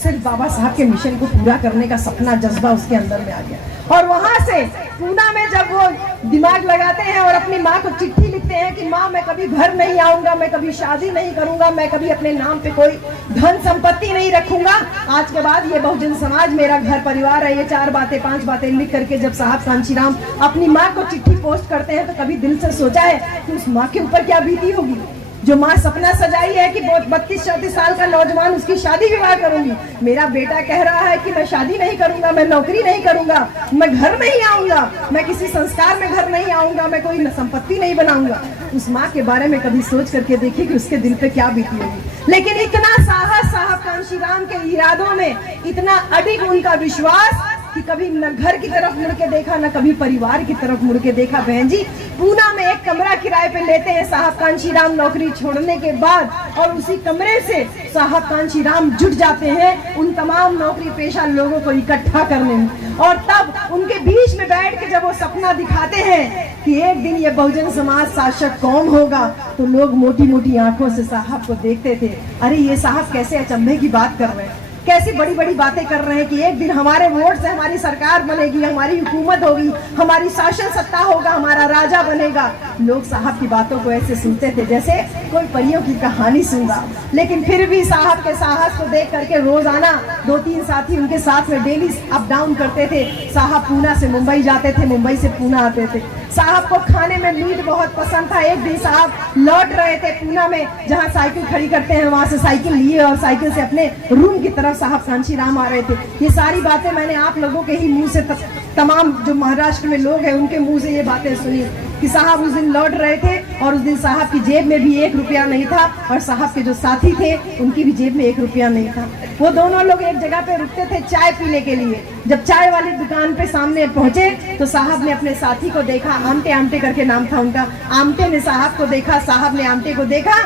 सिर्फ बाबा साहब के मिशन को पूरा करने का सपना, जज्बा उसके अंदर में आ गया। और वहां से पूना में जब वो दिमाग लगाते हैं और अपनी माँ को चिट्ठी लिखते हैं कि माँ, मैं कभी घर नहीं आऊंगा, मैं कभी शादी नहीं करूंगा, मैं कभी अपने नाम पे कोई धन संपत्ति नहीं रखूंगा, आज के बाद ये बहुजन समाज मेरा घर परिवार है। ये 4 बातें 5 बातें लिख करके जब साहब कांशीराम अपनी माँ को चिट्ठी पोस्ट करते हैं तो कभी दिल से सोचा है कि उस माँ के ऊपर क्या बीती होगी? जो माँ सपना सजाई है कि 32-34 साल का नौजवान, उसकी शादी विवाह करूंगी। मेरा बेटा कह रहा है कि मैं शादी नहीं करूंगा, मैं नौकरी नहीं करूंगा, मैं घर नहीं आऊंगा, मैं किसी संस्कार में घर नहीं आऊंगा, मैं कोई संपत्ति नहीं बनाऊंगा। उस माँ के बारे में कभी सोच करके देखिए कि उसके दिल पे क्या बीती होगी। लेकिन इतना साहस साहब कांशीराम के इरादों में, इतना अडिग उनका विश्वास कि कभी न घर की तरफ मुड़ के देखा, न कभी परिवार की तरफ मुड़ के देखा। बहन जी, पूना में एक कमरा किराए पे लेते हैं साहब कांशीराम नौकरी छोड़ने के बाद, और उसी कमरे से साहब कांशीराम जुट जाते हैं उन तमाम नौकरी पेशा लोगों को इकट्ठा करने में। और तब उनके बीच में बैठ के जब वो सपना दिखाते हैं कि एक दिन ये बहुजन समाज शासक कौम होगा, तो लोग मोटी मोटी आंखों से साहब को देखते थे। अरे ये साहब कैसे अचंभे की बात कर रहे हैं, कैसी बड़ी बड़ी बातें कर रहे हैं कि एक दिन हमारे वोट से हमारी सरकार बनेगी, हमारी हुकूमत होगी, हमारी शासन सत्ता होगा, हमारा राजा बनेगा। लोग साहब की बातों को ऐसे सुनते थे जैसे कोई परियों की कहानी सुन रहा। लेकिन फिर भी साहब के साहस को देख करके रोजाना 2-3 साथी उनके साथ में डेली अप डाउन करते थे। साहब पूना से मुंबई जाते थे, मुंबई से पूना आते थे। साहब को खाने में मीट बहुत पसंद था। एक दिन साहब लौट रहे थे पूना में, जहाँ साइकिल खड़ी करते हैं, वहां से साइकिल लिए और साइकिल से अपने रूम की तरफ साहब कांशीराम आ रहे थे। ये सारी बातें मैंने आप लोगों के ही मुंह से, तमाम जो महाराष्ट्र में लोग हैं उनके मुंह से ये बातें सुनी कि साहब उस दिन लौट रहे थे और उस दिन साहब की जेब में भी 1 रुपया नहीं था, और साहब के जो साथी थे उनकी भी जेब में 1 रुपया नहीं था। वो दोनों लोग एक जगह पे रुकते थे चाय पीने के लिए। जब चाय वाली दुकान पे सामने पहुंचे तो साहब ने अपने साथी को देखा, आमटे आमटे करके नाम था उनका। आमटे ने साहब को देखा, साहब ने आमटे को देखा,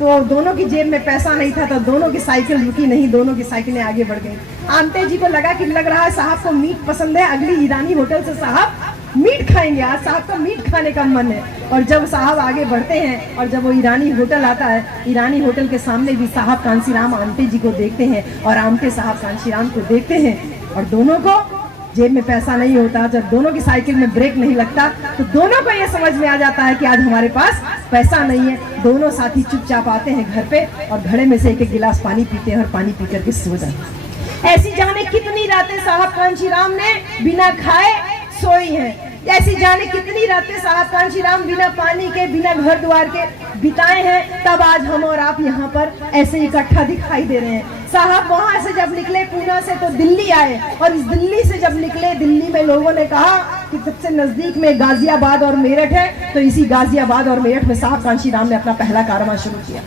तो दोनों की जेब में पैसा नहीं था, तो दोनों की साइकिल रुकी नहीं, दोनों की साइकिलें आगे बढ़ गई। आमटे जी को लगा कि लग रहा है साहब को मीट पसंद है, अगली ईरानी होटल से साहब मीट खाएंगे, आज साहब का मीट खाने का मन है। और जब साहब आगे बढ़ते हैं और जब वो ईरानी होटल आता है, ईरानी होटल के सामने भी साहब कांशीराम आमटे जी को देखते हैं और आमटे साहब कांशीराम को देखते हैं, और दोनों को जेब में पैसा नहीं होता। जब दोनों की साइकिल में ब्रेक नहीं लगता तो दोनों को ये समझ में आ जाता है कि आज हमारे पास पैसा नहीं है। दोनों साथी चुपचाप आते हैं घर पे और घड़े में से 1-1 गिलास पानी पीते हैं और पानी पी करके सो जाते हैं। ऐसी जाने कितनी रातें साहब कांशीराम ने बिना खाए सोई हैं। ऐसी जाने कितनी रातें साहब कांशीराम बिना पानी के, बिना घर द्वार के बिताए हैं। तब आज हम और आप यहाँ पर ऐसे इकट्ठा दिखाई दे रहे हैं। साहब वहां से जब निकले पूना से तो दिल्ली आए, और इस दिल्ली से जब निकले, दिल्ली में लोगों ने कहा कि सबसे नजदीक में गाजियाबाद और मेरठ है, तो इसी गाजियाबाद और मेरठ में साहब कांशीराम ने अपना पहला कारवां शुरू किया।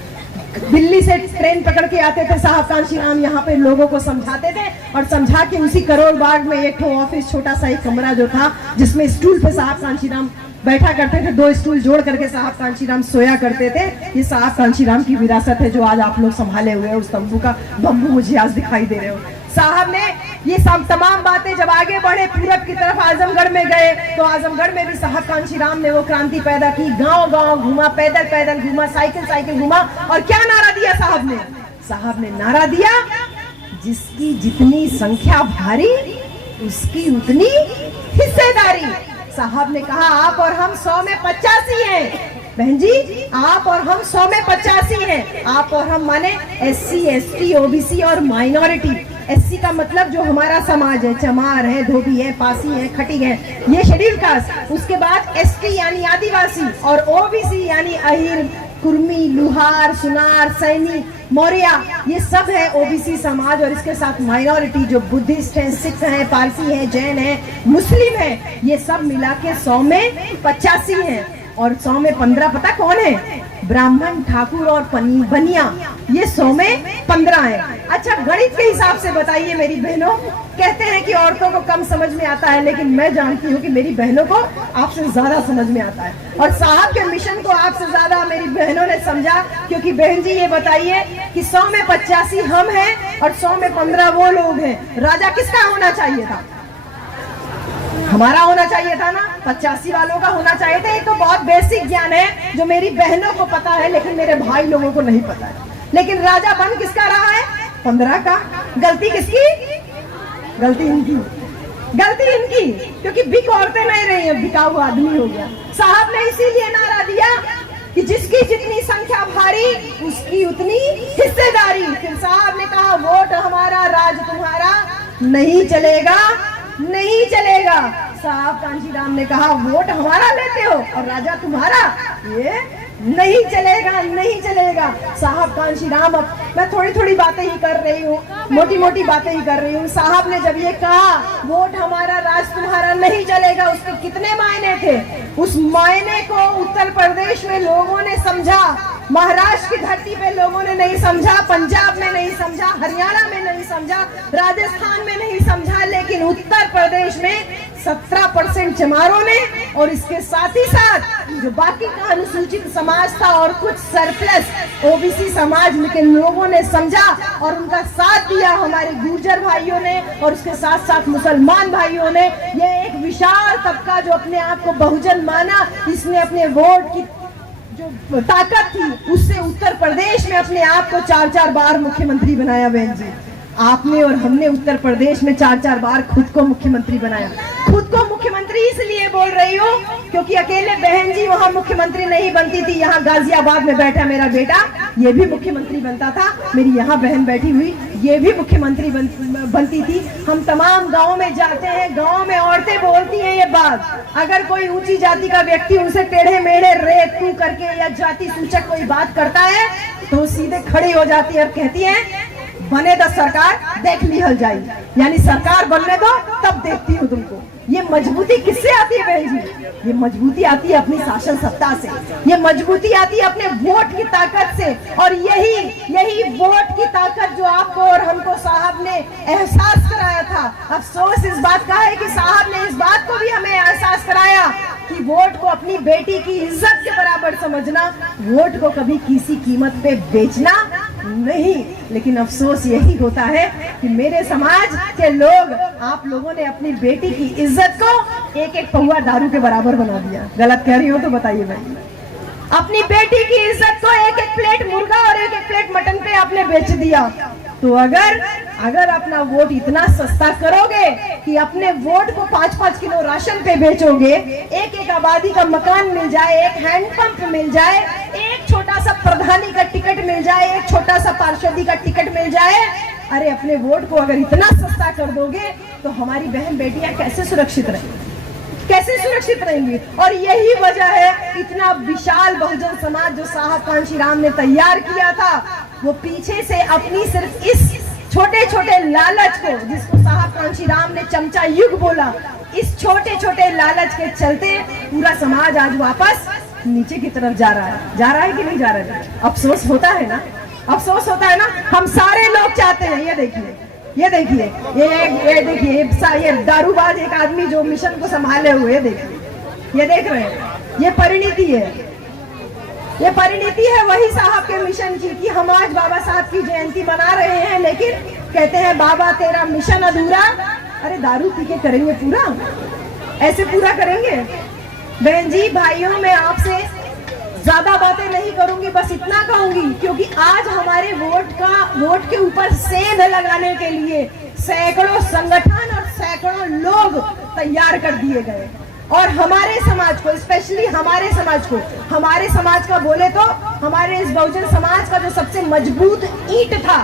दिल्ली से ट्रेन पकड़ के आते थे साहब कांशीराम, यहाँ पे लोगों को समझाते थे, और समझा के उसी करोड़ बाग में एक ऑफिस, छोटा सा एक कमरा जो था, जिसमें स्टूल पे साहब कांशीराम बैठा करते थे, 2 स्टूल जोड़ करके साहब कांशीराम सोया करते थे। ये साहब कांशीराम की विरासत है जो आज आप लोग संभाले हुए हैं। उस तंबू का बम्बू मुझे आज दिखाई दे रहे हो। साहब ने ये सब तमाम बातें जब आगे बढ़े, पूरब की तरफ आजमगढ़ में गए, तो आजमगढ़ में भी साहब कांशीराम ने वो क्रांति पैदा की। गांव-गांव घूमा, पैदल पैदल घूमा, साइकिल घूमा, और क्या नारा दिया साहब ने? साहब ने नारा दिया, जिसकी जितनी संख्या भारी उसकी उतनी हिस्सेदारी। साहब ने कहा, आप और हम 100 में 85 हैं। बहन जी, आप और हम 100 में 85 हैं। आप और हम माने SC, ST, OBC और माइनॉरिटी। SC का मतलब जो हमारा समाज है, चमार है, धोबी है, पासी है, खटीक है, ये शेड्यूल कास्ट। उसके बाद ST यानी आदिवासी, और OBC यानी अहिर, कुर्मी, लुहार, सुनार, सैनी, मौर्या, ये सब है OBC समाज। और इसके साथ माइनॉरिटी जो बुद्धिस्ट हैं, सिख हैं, पारसी हैं, जैन हैं, मुस्लिम हैं, ये सब मिला के 100 में 85 हैं। और 100 में 15 पता कौन है? ब्राह्मण, ठाकुर और बनिया, ये 100 में 15 है। अच्छा, गणित के हिसाब से बताइए मेरी बहनों, कहते हैं कि औरतों को कम समझ में आता है, लेकिन मैं जानती हूँ कि मेरी बहनों को आपसे ज्यादा समझ में आता है। और साहब के मिशन को आपसे ज्यादा मेरी बहनों ने समझा, क्योंकि बहन जी ये बताइए कि 100 में 85 हम हैं और 100 में 15 वो लोग हैं। राजा किसका होना चाहिए था? हमारा होना चाहिए था ना, 85 वालों का होना चाहिए था। ये तो बहुत बेसिक ज्ञान है जो मेरी बहनों को पता है, लेकिन मेरे भाई लोगों को नहीं पता है। लेकिन राजा बन किसका रहा है? 15 का। गलती किसकी? गलती इनकी, गलती इनकी, क्योंकि बिक औरतें नहीं रही हैं, बिकाऊ आदमी हो गया। साहब ने इसीलिए नारा दिया कि जिसकी जितनी संख्या भारी उसकी उतनी हिस्सेदारी। फिर साहब ने कहा वोट हमारा राज तुम्हारा नहीं चलेगा, नहीं चलेगा। साहब कांशीराम ने कहा वोट हमारा लेते हो और राजा तुम्हारा, ये नहीं चलेगा, नहीं चलेगा। साहब कांशीराम, अब मैं थोड़ी थोड़ी बातें ही कर रही हूँ, मोटी मोटी बातें ही कर रही हूँ। साहब ने जब ये कहा वोट हमारा राज तुम्हारा नहीं चलेगा, उसके कितने मायने थे? उस मायने को उत्तर प्रदेश में लोगों ने समझा, महाराष्ट्र की धरती पे लोगों ने नहीं समझा, पंजाब में नहीं समझा, हरियाणा में नहीं समझा, राजस्थान में नहीं समझा, लेकिन उत्तर प्रदेश में 17% चमारों ने और इसके साथ ही साथ जो बाकी का अनुसूचित समाज था और कुछ सरप्लस ओबीसी समाज के लोगों ने समझा और उनका साथ दिया। हमारे गुर्जर भाइयों ने और उसके साथ साथ मुसलमान भाइयों ने, ये एक विशाल तबका जो अपने आप को बहुजन माना, इसने अपने वोट की जो ताकत थी उससे उत्तर प्रदेश में अपने आप को 4-4 बार मुख्यमंत्री बनाया। बहन जी, आपने और हमने उत्तर प्रदेश में 4-4 बार खुद को मुख्यमंत्री बनाया। खुद को मुख्यमंत्री इसलिए बोल रही हूँ क्योंकि अकेले बहन जी वहाँ मुख्यमंत्री नहीं बनती थी। यहाँ गाजियाबाद में बैठा मेरा बेटा, ये भी मुख्यमंत्री बनता था। मेरी यहाँ बहन बैठी हुई, ये भी मुख्यमंत्री बनती थी। हम तमाम गाँव में जाते हैं, गाँव में औरतें बोलती हैं ये बात। अगर कोई ऊंची जाति का व्यक्ति उनसे टेढ़े मेढ़े रे तू करके या जाति सूचक कोई बात करता है तो सीधे खड़ी हो जाती है और कहती है बने तो सरकार देख ली हल जाए, यानी सरकार बनने दो तब देखती हूँ तुमको। ये मजबूती किससे आती है बहन जी? ये मजबूती आती है अपनी शासन सत्ता से, ये मजबूती आती है अपने वोट की ताकत से। और यही वोट की ताकत जो आपको और हमको साहब ने एहसास कराया था। अफसोस इस बात का है कि साहब ने इस बात को भी हमें एहसास कराया कि वोट को अपनी बेटी की इज्जत के बराबर समझना, वोट को कभी किसी कीमत पे बेचना नहीं। लेकिन अफसोस यही होता है कि मेरे समाज के लोग, आप लोगों ने अपनी बेटी की इज्जत को एक पौवा दारू के बराबर बना दिया। गलत कह रही हो तो बताइए भाई। अपनी बेटी की इज्जत को एक प्लेट मुर्गा और एक प्लेट मटन पे आपने बेच दिया। तो अगर अपना वोट इतना सस्ता करोगे कि अपने वोट को 5-5 किलो राशन पे बेचोगे, एक आबादी का मकान मिल जाए, एक हैंडपंप मिल जाए, एक छोटा सा प्रधानी का टिकट मिल जाए, एक छोटा सा पार्षदी का टिकट मिल जाए, अरे अपने वोट को अगर इतना सस्ता कर दोगे तो हमारी बहन बेटियां कैसे सुरक्षित रहेंगी, कैसे सुरक्षित रहेंगी? और यही वजह है इतना विशाल बहुजन समाज जो साहब कांशीराम ने तैयार किया था, वो पीछे से अपनी सिर्फ इस छोटे छोटे लालच को, जिसको साहब कांशीराम ने चमचा युग बोला, इस छोटे छोटे लालच के चलते पूरा समाज आज वापस नीचे की तरफ जा रहा है कि नहीं जा रहा है? अफसोस होता है ना, अफसोस होता है ना। हम सारे लोग चाहते हैं, ये देखिए ये देखिए ये दारूबाज एक आदमी जो मिशन को संभाले हुए, देखिए ये देख रहे हैं, ये परिणति है, ये परिणति है वही साहब के मिशन की कि हम आज बाबा साहब की जयंती मना रहे हैं, लेकिन कहते हैं बाबा तेरा मिशन अधूरा। अरे दारू पी के करेंगे पूरा, ऐसे पूरा करेंगे? बहन जी भाइयों, मैं आपसे ज्यादा बातें नहीं करूंगी, बस इतना कहूंगी क्योंकि आज हमारे वोट के ऊपर सेंध लगाने के लिए सैकड़ों संगठन और सैकड़ों लोग तैयार कर दिए गए। और हमारे समाज को, स्पेशली हमारे समाज का बोले तो हमारे इस बहुजन समाज का जो सबसे मजबूत ईंट था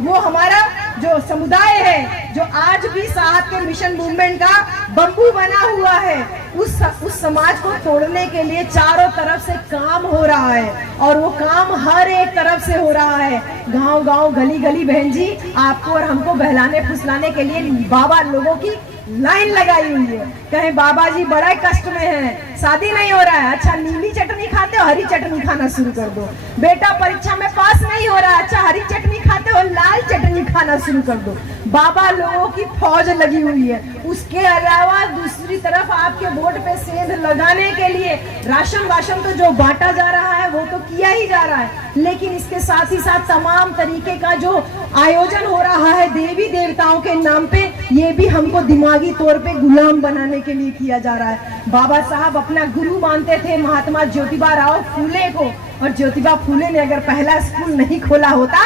वो हमारा जो समुदाय है, जो आज भी साहब के मिशन मूवमेंट का बम्बू बना हुआ है, उस समाज को तोड़ने के लिए चारों तरफ से काम हो रहा है। और वो काम हर एक तरफ से हो रहा है, गांव गांव, गली गली। बहन जी, आपको और हमको बहलाने फुसलाने के लिए बाबा लोगों की लाइन लगाई हुई है, कहे बाबा जी बड़ा कष्ट में है, शादी नहीं हो रहा है, अच्छा नीली चटनी खाते हो, हरी चटनी खाना शुरू कर दो। बेटा परीक्षा में पास नहीं हो रहा है, अच्छा हरी चटनी खाते हो, लाल चटनी खाना शुरू कर दो। बाबा लोगों की फौज लगी हुई है। उसके अलावा दूसरी तरफ आपके वोट पे सेंध लगाने के लिए राशन तो जो बांटा जा रहा है वो तो किया ही जा रहा है, लेकिन इसके साथ ही साथ तमाम तरीके का जो आयोजन हो रहा है देवी देवताओं के नाम पे, ये भी हमको दिमागी तौर पे गुलाम बनाने के लिए किया जा रहा है। बाबा साहब अपना गुरु मानते थे महात्मा ज्योतिबा राव फूले को, और ज्योतिबा फूले ने अगर पहला स्कूल नहीं खोला होता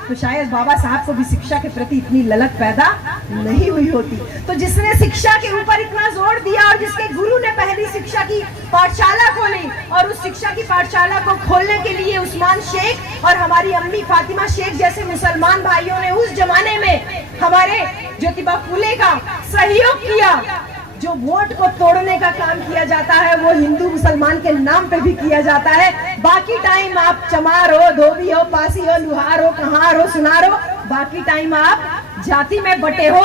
तो शायद बाबा साहब को भी शिक्षा के प्रति इतनी ललक पैदा नहीं हुई होती। तो जिसने शिक्षा के ऊपर इतना जोर दिया और जिसके गुरु ने पहली शिक्षा की पाठशाला खोली, और उस शिक्षा की पाठशाला को खोलने के लिए उस्मान शेख और हमारी अम्मी फातिमा शेख जैसे मुसलमान भाइयों ने उस जमाने में हमारे ज्योतिबा फूले का सहयोग किया। जो वोट को तोड़ने का काम किया जाता है वो हिंदू मुसलमान के नाम पे भी किया जाता है। बाकी टाइम आप चमार हो, धोबी हो, पासी हो, लुहार हो, कहार हो, सुनार हो, बाकी टाइम आप जाति में बटे हो,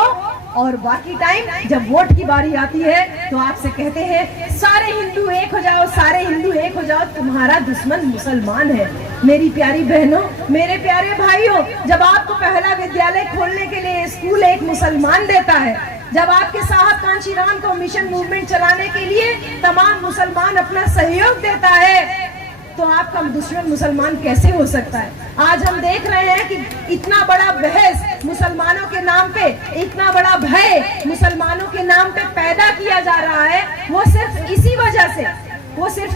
और बाकी टाइम जब वोट की बारी आती है तो आपसे कहते हैं सारे हिंदू एक हो जाओ, सारे हिंदू एक हो जाओ, तुम्हारा दुश्मन मुसलमान है। मेरी प्यारी बहनों, मेरे प्यारे भाइयों, जब आपको पहला विद्यालय खोलने के लिए स्कूल एक मुसलमान देता है, जब आपके साहब कांशीराम को मिशन मूवमेंट चलाने के लिए तमाम मुसलमान अपना सहयोग देता है, तो आपका दुश्मन मुसलमान कैसे हो सकता है? आज हम देख रहे हैं कि इतना बड़ा बहस मुसलमानों के नाम पे, इतना बड़ा भय मुसलमानों के नाम पे पैदा किया जा रहा है। वो सिर्फ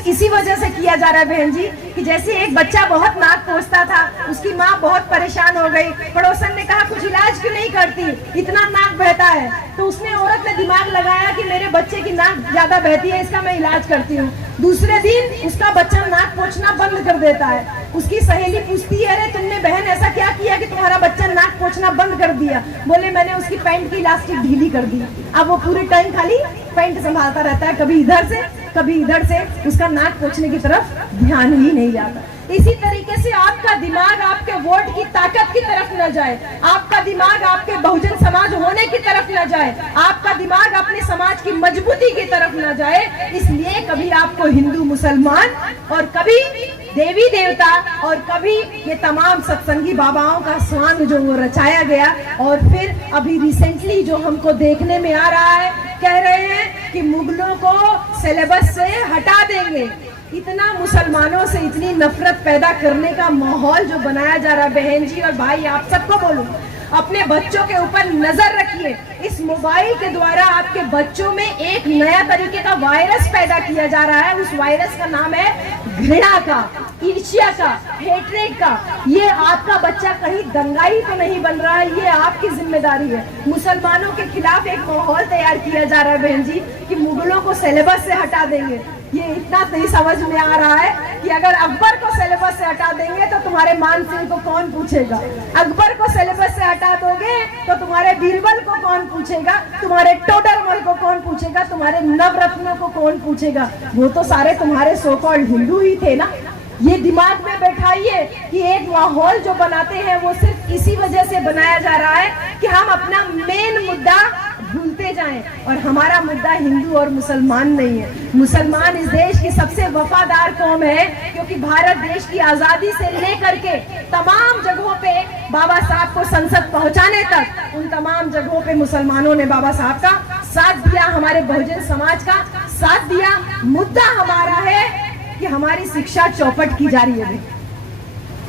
इसी वजह से किया जा रहा है बहन जी, कि जैसे एक बच्चा बहुत नाक पोंछता था, उसकी माँ बहुत परेशान हो गई, पड़ोसन ने कहा कुछ इलाज क्यों नहीं करती, इतना नाक बहता है, तो उसने औरत ने दिमाग लगाया कि मेरे बच्चे की नाक ज्यादा बहती है, इसका मैं इलाज करती हूँ। दूसरे दिन उसका बच्चा नाक पोंछना बंद कर देता है। उसकी सहेली पूछती है, अरे तुमने बहन ऐसा क्या किया कि तुम्हारा बच्चा नाक पोंछना बंद कर दिया? बोले मैंने उसकी पैंट की इलास्टिक ढीली कर दी। अब वो पूरे टाइम खाली पैंट संभालता रहता है, कभी इधर से कभी इधर से, उसका नाक पोंछने की तरफ ध्यान ही नहीं जाता। इसी तरीके से आपका दिमाग आपके वोट की ताकत की तरफ न जाए, आपका दिमाग आपके बहुजन समाज होने की तरफ न जाए, आपका दिमाग अपने समाज की मजबूती की तरफ न जाए, इसलिए कभी आपको हिंदू मुसलमान और कभी देवी देवता और कभी ये तमाम सत्संगी बाबाओं का स्वांग जो वो रचाया गया, और फिर अभी रिसेंटली जो हमको देखने में आ रहा है, कह रहे हैं कि मुगलों को सिलेबस से हटा देंगे। इतना मुसलमानों से इतनी नफरत पैदा करने का माहौल जो बनाया जा रहा है, बहन जी और भाई आप सबको बोलूं, अपने बच्चों के ऊपर नजर रखिए। इस मोबाइल के द्वारा आपके बच्चों में एक नया तरीके का वायरस पैदा किया जा रहा है। उस वायरस का नाम है घृणा का, ईर्ष्या का, हेट्रेड का। ये आपका बच्चा कहीं दंगाई तो नहीं बन रहा है, ये आपकी जिम्मेदारी है। मुसलमानों के खिलाफ एक माहौल तैयार किया जा रहा है बहन जी, कि मुगलों को सिलेबस से हटा देंगे। ये इतना नहीं समझ में आ रहा है कि अगर अकबर को सिलेबस से हटा देंगे तो तुम्हारे मान सिंह को कौन पूछेगा, अकबर को सिलेबस से हटा दोगे तो तुम्हारे बीरबल को कौन पूछेगा, तुम्हारे टोडरमल को कौन पूछेगा, तुम्हारे नवरत्नों को कौन पूछेगा? वो तो सारे तुम्हारे सो कॉल्ड हिंदू ही थे ना। ये दिमाग में बैठाइए कि एक माहौल जो बनाते हैं वो सिर्फ इसी वजह से बनाया जा रहा है कि हम अपना मेन मुद्दा भूलते जाएं, और हमारा मुद्दा हिंदू और मुसलमान नहीं है। मुसलमान इस देश की सबसे वफादार कौम है, क्योंकि भारत देश की आजादी से लेकर के तमाम जगहों पे बाबा साहब को संसद पहुंचाने तक, उन तमाम जगहों पे मुसलमानों ने बाबा साहब का साथ दिया, हमारे बहुजन समाज का साथ दिया। मुद्दा हमारा है कि हमारी शिक्षा चौपट की जा रही है।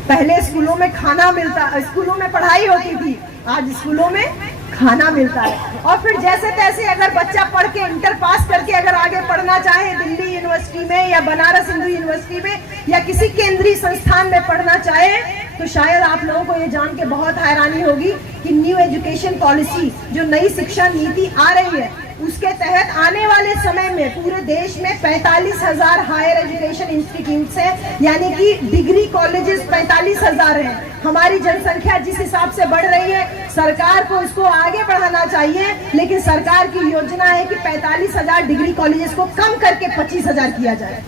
पहले स्कूलों में खाना मिलता, स्कूलों में पढ़ाई होती थी, आज स्कूलों में खाना मिलता है। और फिर जैसे तैसे अगर बच्चा पढ़ के इंटर पास करके अगर आगे पढ़ना चाहे दिल्ली यूनिवर्सिटी में या बनारस हिंदू यूनिवर्सिटी में या किसी केंद्रीय संस्थान में पढ़ना चाहे, तो शायद आप लोगों को ये जान के बहुत हैरानी होगी कि न्यू एजुकेशन पॉलिसी, जो नई शिक्षा नीति आ रही है, उसके तहत आने वाले समय में पूरे देश में 45,000 हायर एजुकेशन इंस्टीट्यूट्स हैं, यानी कि डिग्री कॉलेजेस 45,000 हैं। हमारी जनसंख्या जिस हिसाब से बढ़ रही है, सरकार को इसको आगे बढ़ाना चाहिए, लेकिन सरकार की योजना है कि 45,000 डिग्री कॉलेजेस को कम करके 25,000 किया जाए।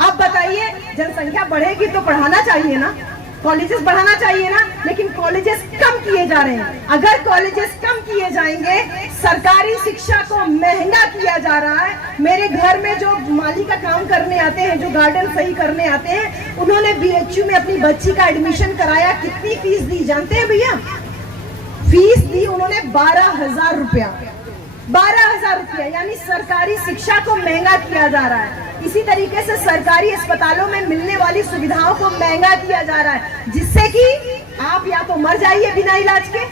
अब बताइए, जनसंख्या बढ़ेगी तो पढ़ाना चाहिए ना, कॉलेजेस बढ़ाना चाहिए ना, लेकिन कॉलेजेस कम किए जा रहे हैं। अगर कॉलेजेस कम किए जाएंगे, सरकारी शिक्षा को महंगा किया जा रहा है। मेरे घर में जो माली का काम करने आते हैं, जो गार्डन सही करने आते हैं, उन्होंने बीएचयू में अपनी बच्ची का एडमिशन कराया। कितनी फीस दी जानते हैं भैया? फीस दी उन्होंने 12,000 रुपया। 12,000 रुपया, यानी सरकारी शिक्षा को महंगा किया जा रहा है। इसी तरीके से सरकारी अस्पतालों में मिलने वाली सुविधाओं को महंगा किया जा रहा है, जिससे कि आप या तो मर जाइए बिना इलाज के,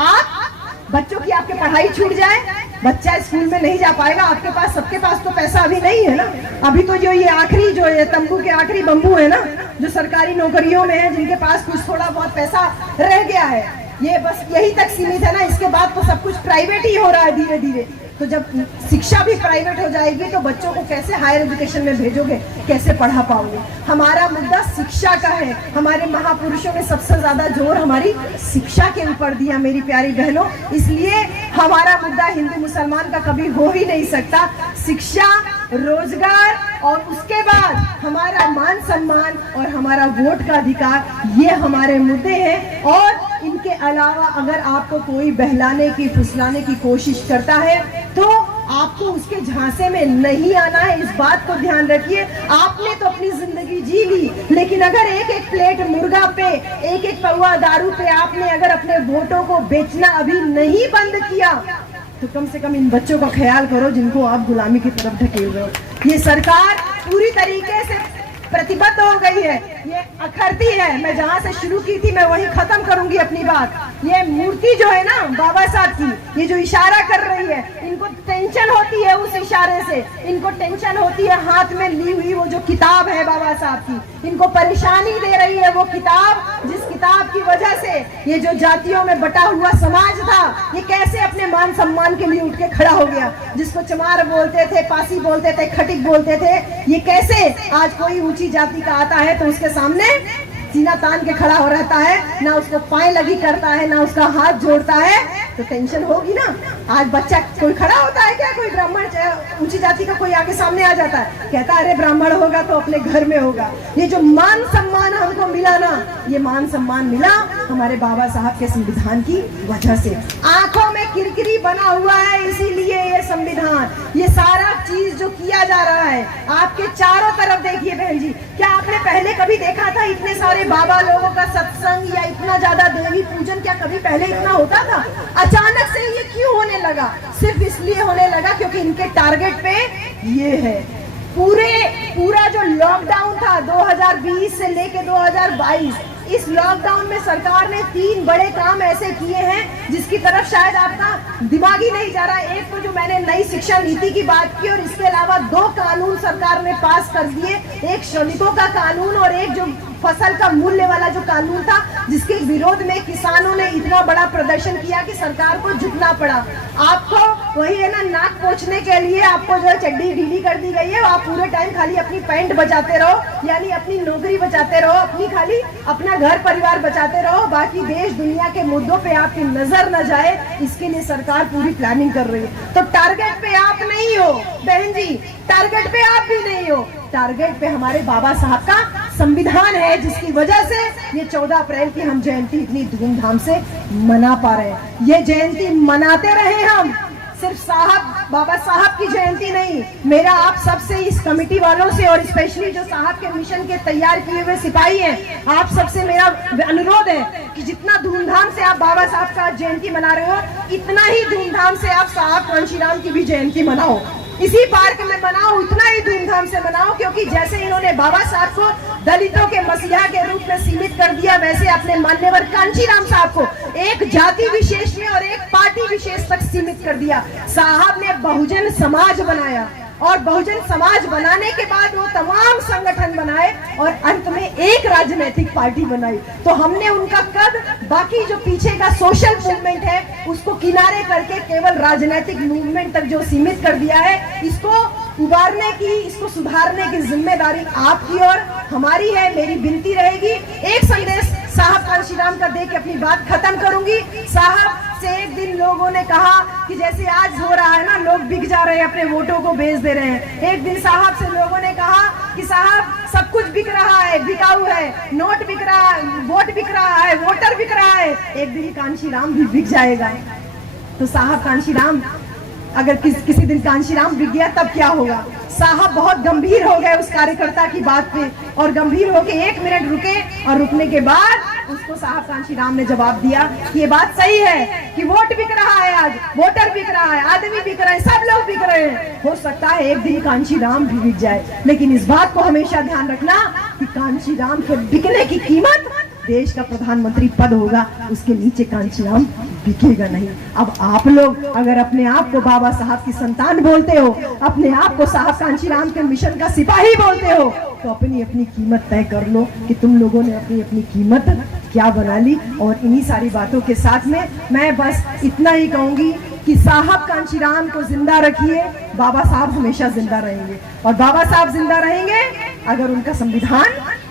आप बच्चों की आपके पढ़ाई छूट जाए, बच्चा स्कूल में नहीं जा पाएगा। आपके पास, सबके पास तो पैसा अभी नहीं है ना। अभी तो जो ये आखिरी, जो ये तंबू के आखिरी बम्बू है ना, जो सरकारी नौकरियों में है, जिनके पास कुछ थोड़ा बहुत पैसा रह गया है, ये बस यही तक सीमित है ना। इसके बाद तो सब कुछ प्राइवेट ही हो रहा है धीरे धीरे। तो जब शिक्षा भी प्राइवेट हो जाएगी तो बच्चों को कैसे हायर एजुकेशन में भेजोगे, कैसे पढ़ा पाओगे? हमारा मुद्दा शिक्षा का है। हमारे महापुरुषों ने सबसे ज्यादा जोर हमारी शिक्षा के ऊपर दिया मेरी प्यारी बहनों, इसलिए हमारा मुद्दा हिंदू मुसलमान का कभी हो ही नहीं सकता। शिक्षा, रोजगार और उसके बाद हमारा मान सम्मान और हमारा वोट का अधिकार, ये हमारे मुद्दे हैं। और इनके अलावा अगर आपको कोई बहलाने की, फुसलाने की कोशिश करता है तो आपको उसके झांसे में नहीं आना है। इस बात को ध्यान रखिए। आपने तो अपनी जिंदगी जी ली, लेकिन अगर एक एक प्लेट मुर्गा पे, एक एक पौवा दारू पे आपने अगर अपने वोटों को बेचना अभी नहीं बंद किया, तो कम से कम इन बच्चों का ख्याल करो जिनको आप गुलामी की तरफ ढकेल रहे हो। ये सरकार पूरी तरीके से प्रतिबद्ध हो गई है, ये अखरती है। मैं जहाँ से शुरू की थी मैं वहीं खत्म करूंगी अपनी बात। ये मूर्ति जो है ना बाबा साहब की, ये जो इशारा कर रही है, इनको टेंशन होती है उस इशारे से। इनको टेंशन होती है हाथ में ली हुई वो जो किताब है बाबा साहब की, इनको परेशानी दे रही है वो किताब, जिस किताब की वजह से ये जो जातियों में बटा हुआ समाज था, ये कैसे अपने मान सम्मान के लिए उठ के खड़ा हो गया। जिसको चमार बोलते थे, पासी बोलते थे, खटिक बोलते थे, ये कैसे आज कोई ऊंची जाति का आता है तो उसके सामने सीना तान के खड़ा हो रहता है, ना उसको पाए लगी करता है, ना उसका हाथ जोड़ता है। तो टेंशन होगी ना। आज बच्चा कोई खड़ा होता है क्या? कोई ब्राह्मण ऊंची जाति का कोई आगे सामने आ जाता है, कहता है अरे ब्राह्मण होगा तो अपने घर में होगा। ये जो मान सम्मान हमको मिला ना, ये मान सम्मान मिला हमारे बाबा साहब के संविधान की वजह से। आंखों में किरकिरी बना हुआ है, इसीलिए ये संविधान, ये सारा चीज जो किया जा रहा है, आपके चारों तरफ देखिए बहन जी। क्या आपने पहले कभी देखा था इतने सारे बाबा लोगों का सत्संग या इतना ज्यादा देवी पूजन? क्या कभी पहले इतना होता था? अचानक से ये क्यों होने लगा? सिर्फ इसलिए होने लगा क्योंकि इनके टारगेट पे ये है। पूरा जो लॉकडाउन था 2020 से लेके 2022, इस लॉकडाउन में सरकार ने 3 बड़े काम ऐसे किए हैं जिसकी तरफ शायद आपका दिमाग ही नहीं जा रहा है। एक तो जो मैंने नई शिक्षा नीति की बात की, और इसके अलावा 2 कानून सरकार ने पास कर दिए, एक श्रमिकों का कानून और एक जो फसल का मूल्य वाला जो कानून था, जिसके विरोध में किसानों ने इतना बड़ा प्रदर्शन किया कि सरकार को झुकना पड़ा। आपको वही है ना, नाक पोंछने के लिए आपको जो चड्डी ढीली कर दी गई है, आप पूरे टाइम खाली अपनी पैंट बचाते रहो, यानी अपनी नौकरी बचाते रहो, अपनी खाली अपना घर परिवार बचाते रहो, बाकी देश दुनिया के मुद्दों पे आपकी नजर न जाए, इसके लिए सरकार पूरी प्लानिंग कर रही है। तो टारगेट पे आप नहीं हो बहन जी, टारगेट पे आप भी नहीं हो, टारगेट पे हमारे बाबा साहब का संविधान है, जिसकी वजह से ये 14 अप्रैल की हम जयंती इतनी धूमधाम से मना पा रहे हैं। ये जयंती मनाते रहे हम, सिर्फ बाबा साहब की जयंती नहीं। मेरा आप सबसे, इस कमेटी वालों से और स्पेशली जो साहब के मिशन के तैयार किए हुए सिपाही हैं, आप सबसे मेरा अनुरोध है कि जितना धूमधाम से आप बाबा साहब का जयंती मना रहे हो, इतना ही धूमधाम से आप साहब कांशीराम की भी जयंती मनाओ। इसी पार्क में मनाओ, उतना ही धूमधाम से मनाओ, क्योंकि जैसे इन्होंने बाबा साहब को दलितों के मसीहा के रूप में सीमित कर दिया, वैसे अपने मान्यवर कांशीराम साहब को एक जाति विशेष में और एक पार्टी विशेष तक सीमित कर दिया। साहब ने बहुजन समाज बनाया, और बहुजन समाज बनाने के बाद वो तमाम संगठन बनाए और अंत में एक राजनीतिक पार्टी बनाई। तो हमने उनका कद, बाकी जो पीछे का सोशल मूवमेंट है, उसको किनारे करके केवल राजनीतिक मूवमेंट तक जो सीमित कर दिया है, इसको उबारने की, इसको सुधारने की जिम्मेदारी आपकी और हमारी है। मेरी विनती रहेगी, एक संदेश साहब कांशीराम का दे के अपनी बात खत्म करूंगी। साहब से एक दिन लोगों ने कहा कि जैसे आज हो रहा है ना, लोग बिक जा रहे हैं, अपने वोटों को बेच दे रहे हैं। एक दिन साहब से लोगों ने कहा कि साहब सब कुछ बिक रहा है, बिकाऊ है, नोट बिक रहा है, वोट बिक रहा है, वोटर बिक रहा है, एक दिन कांशीराम भी बिक जाएगा। तो साहब कांशीराम, अगर किसी दिन कांशीराम बिक गया तब क्या होगा? साहब बहुत गंभीर हो गए उस कार्यकर्ता की बात पे, और गंभीर होके 1 मिनट रुके, और रुकने के बाद उसको साहब कांशीराम ने जवाब दिया कि ये बात सही है कि वोट बिक रहा है, आज वोटर बिक रहा है, आदमी बिक रहे हैं, सब लोग बिक रहे हैं, हो सकता है एक दिन कांशीराम भी बिक जाए, लेकिन इस बात को हमेशा ध्यान रखना कि कांशीराम के बिकने की कीमत देश का प्रधानमंत्री पद होगा, उसके नीचे कांशीराम बिकेगा नहीं। अब आप लोग अगर अपने आप को बाबा साहब की संतान बोलते हो, अपने आप को साहब कांशीराम के मिशन का सिपाही बोलते हो, तो अपनी अपनी कीमत तय कर लो कि तुम लोगों ने अपनी अपनी कीमत क्या बना ली। और इन्हीं सारी बातों के साथ में मैं बस इतना ही कहूंगी कि साहब कांशीराम को जिंदा रखिए, बाबा साहब हमेशा जिंदा रहेंगे, और बाबा साहब जिंदा रहेंगे अगर उनका संविधान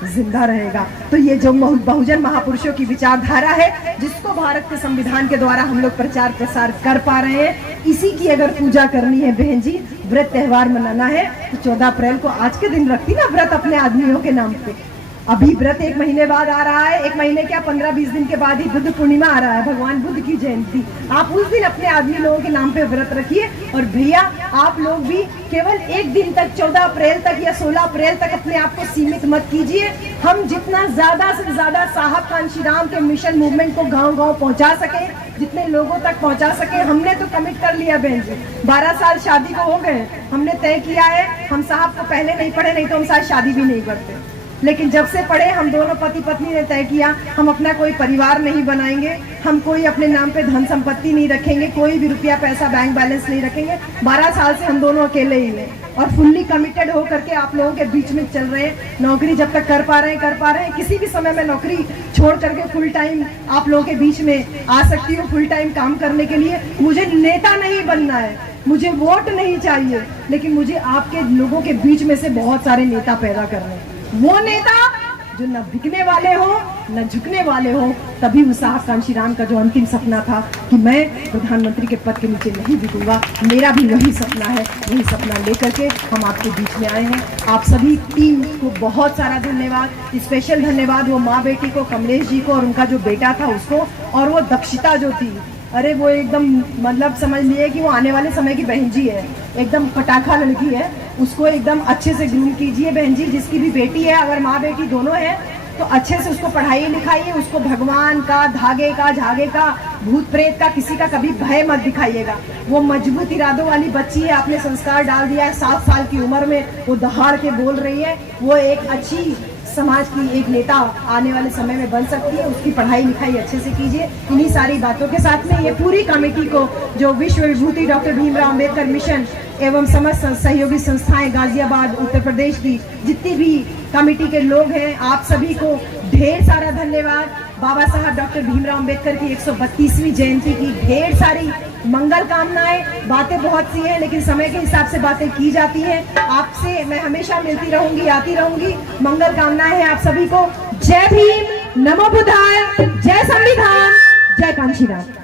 जिंदा रहेगा। तो ये जो बहुजन महापुरुषों की विचारधारा है, जिसको भारत के संविधान के द्वारा हम लोग प्रचार प्रसार कर पा रहे हैं, इसी की अगर पूजा करनी है बहन जी, व्रत त्योहार मनाना है, तो 14 अप्रैल को आज के दिन रखती ना व्रत अपने आदमियों के नाम पे। अभी व्रत 1 महीने बाद आ रहा है, 1 महीने क्या 15-20 दिन के बाद ही बुद्ध पूर्णिमा आ रहा है, भगवान बुद्ध की जयंती। आप उस दिन अपने आदमी लोगों के नाम पे व्रत रखिए। और भैया आप लोग भी केवल 1 दिन तक, 14 अप्रैल तक या 16 अप्रैल तक अपने आप को सीमित मत कीजिए। हम जितना ज्यादा से ज्यादा साहब कांशीराम के मिशन मूवमेंट को गाँव-गाँव पहुँचा सके, जितने लोगों तक पहुँचा सके, हमने तो कमिट कर लिया बहन जी। 12 साल शादी को हो गए, हमने तय किया है, हम साहब को पहले नहीं पढ़े, नहीं तो हम शायद शादी भी नहीं करते, लेकिन जब से पढ़े हम दोनों पति पत्नी ने तय किया हम अपना कोई परिवार नहीं बनाएंगे, हम कोई अपने नाम पे धन संपत्ति नहीं रखेंगे, कोई भी रुपया पैसा बैंक बैलेंस नहीं रखेंगे। 12 साल से हम दोनों अकेले ही हैं और फुल्ली कमिटेड हो करके आप लोगों के बीच में चल रहे हैं। नौकरी जब तक कर पा रहे हैं, किसी भी समय में नौकरी छोड़ करके फुल टाइम आप लोगों के बीच में आ सकती हूँ, फुल टाइम काम करने के लिए। मुझे नेता नहीं बनना है, मुझे वोट नहीं चाहिए, लेकिन मुझे आपके लोगों के बीच में से बहुत सारे नेता पैदा करने हैं। वो नेता जो न बिकने वाले हो न झुकने वाले हो। तभी उस साहब कांशीराम का जो अंतिम सपना था कि मैं प्रधानमंत्री के पद के नीचे नहीं बिकूंगा, मेरा भी वही सपना है। वही सपना लेकर के हम आपके बीच में आए हैं। आप सभी टीम को बहुत सारा धन्यवाद, स्पेशल धन्यवाद वो माँ बेटी को, कमलेश जी को और उनका जो बेटा था उसको, और वो दक्षिता जो थी, अरे वो एकदम मतलब समझ लिए कि वो आने वाले समय की बहन जी है, एकदम पटाखा लड़की है। उसको एकदम अच्छे से ग्रूम कीजिए बहन जी। जिसकी भी बेटी है, अगर माँ बेटी दोनों है तो अच्छे से उसको पढ़ाइए लिखाइए, उसको भगवान का, धागे का, झागे का, भूत प्रेत का, किसी का कभी भय मत दिखाइएगा। वो मजबूत इरादों वाली बच्ची है, आपने संस्कार डाल दिया है। 7 साल की उम्र में वो दहाड़ के बोल रही है, वो एक अच्छी समाज की एक नेता आने वाले समय में बन सकती है। उसकी पढ़ाई लिखाई अच्छे से कीजिए। इन्हीं सारी बातों के साथ में ये पूरी कमेटी को, जो विश्व विभूति डॉक्टर भीमराव अंबेडकर मिशन एवं समस्त सहयोगी संस्थाएं गाजियाबाद उत्तर प्रदेश की जितनी भी कमेटी के लोग हैं, आप सभी को ढेर सारा धन्यवाद। बाबा साहब डॉक्टर भीमराव अंबेडकर की 132वीं जयंती की ढेर सारी मंगल कामनाएं। बातें बहुत सी हैं, लेकिन समय के हिसाब से बातें की जाती हैं। आपसे मैं हमेशा मिलती रहूंगी, आती रहूंगी। मंगल कामनाएं हैं आप सभी को। जय भीम, नमो बुद्धाय, जय संविधान, जय कांशीराम।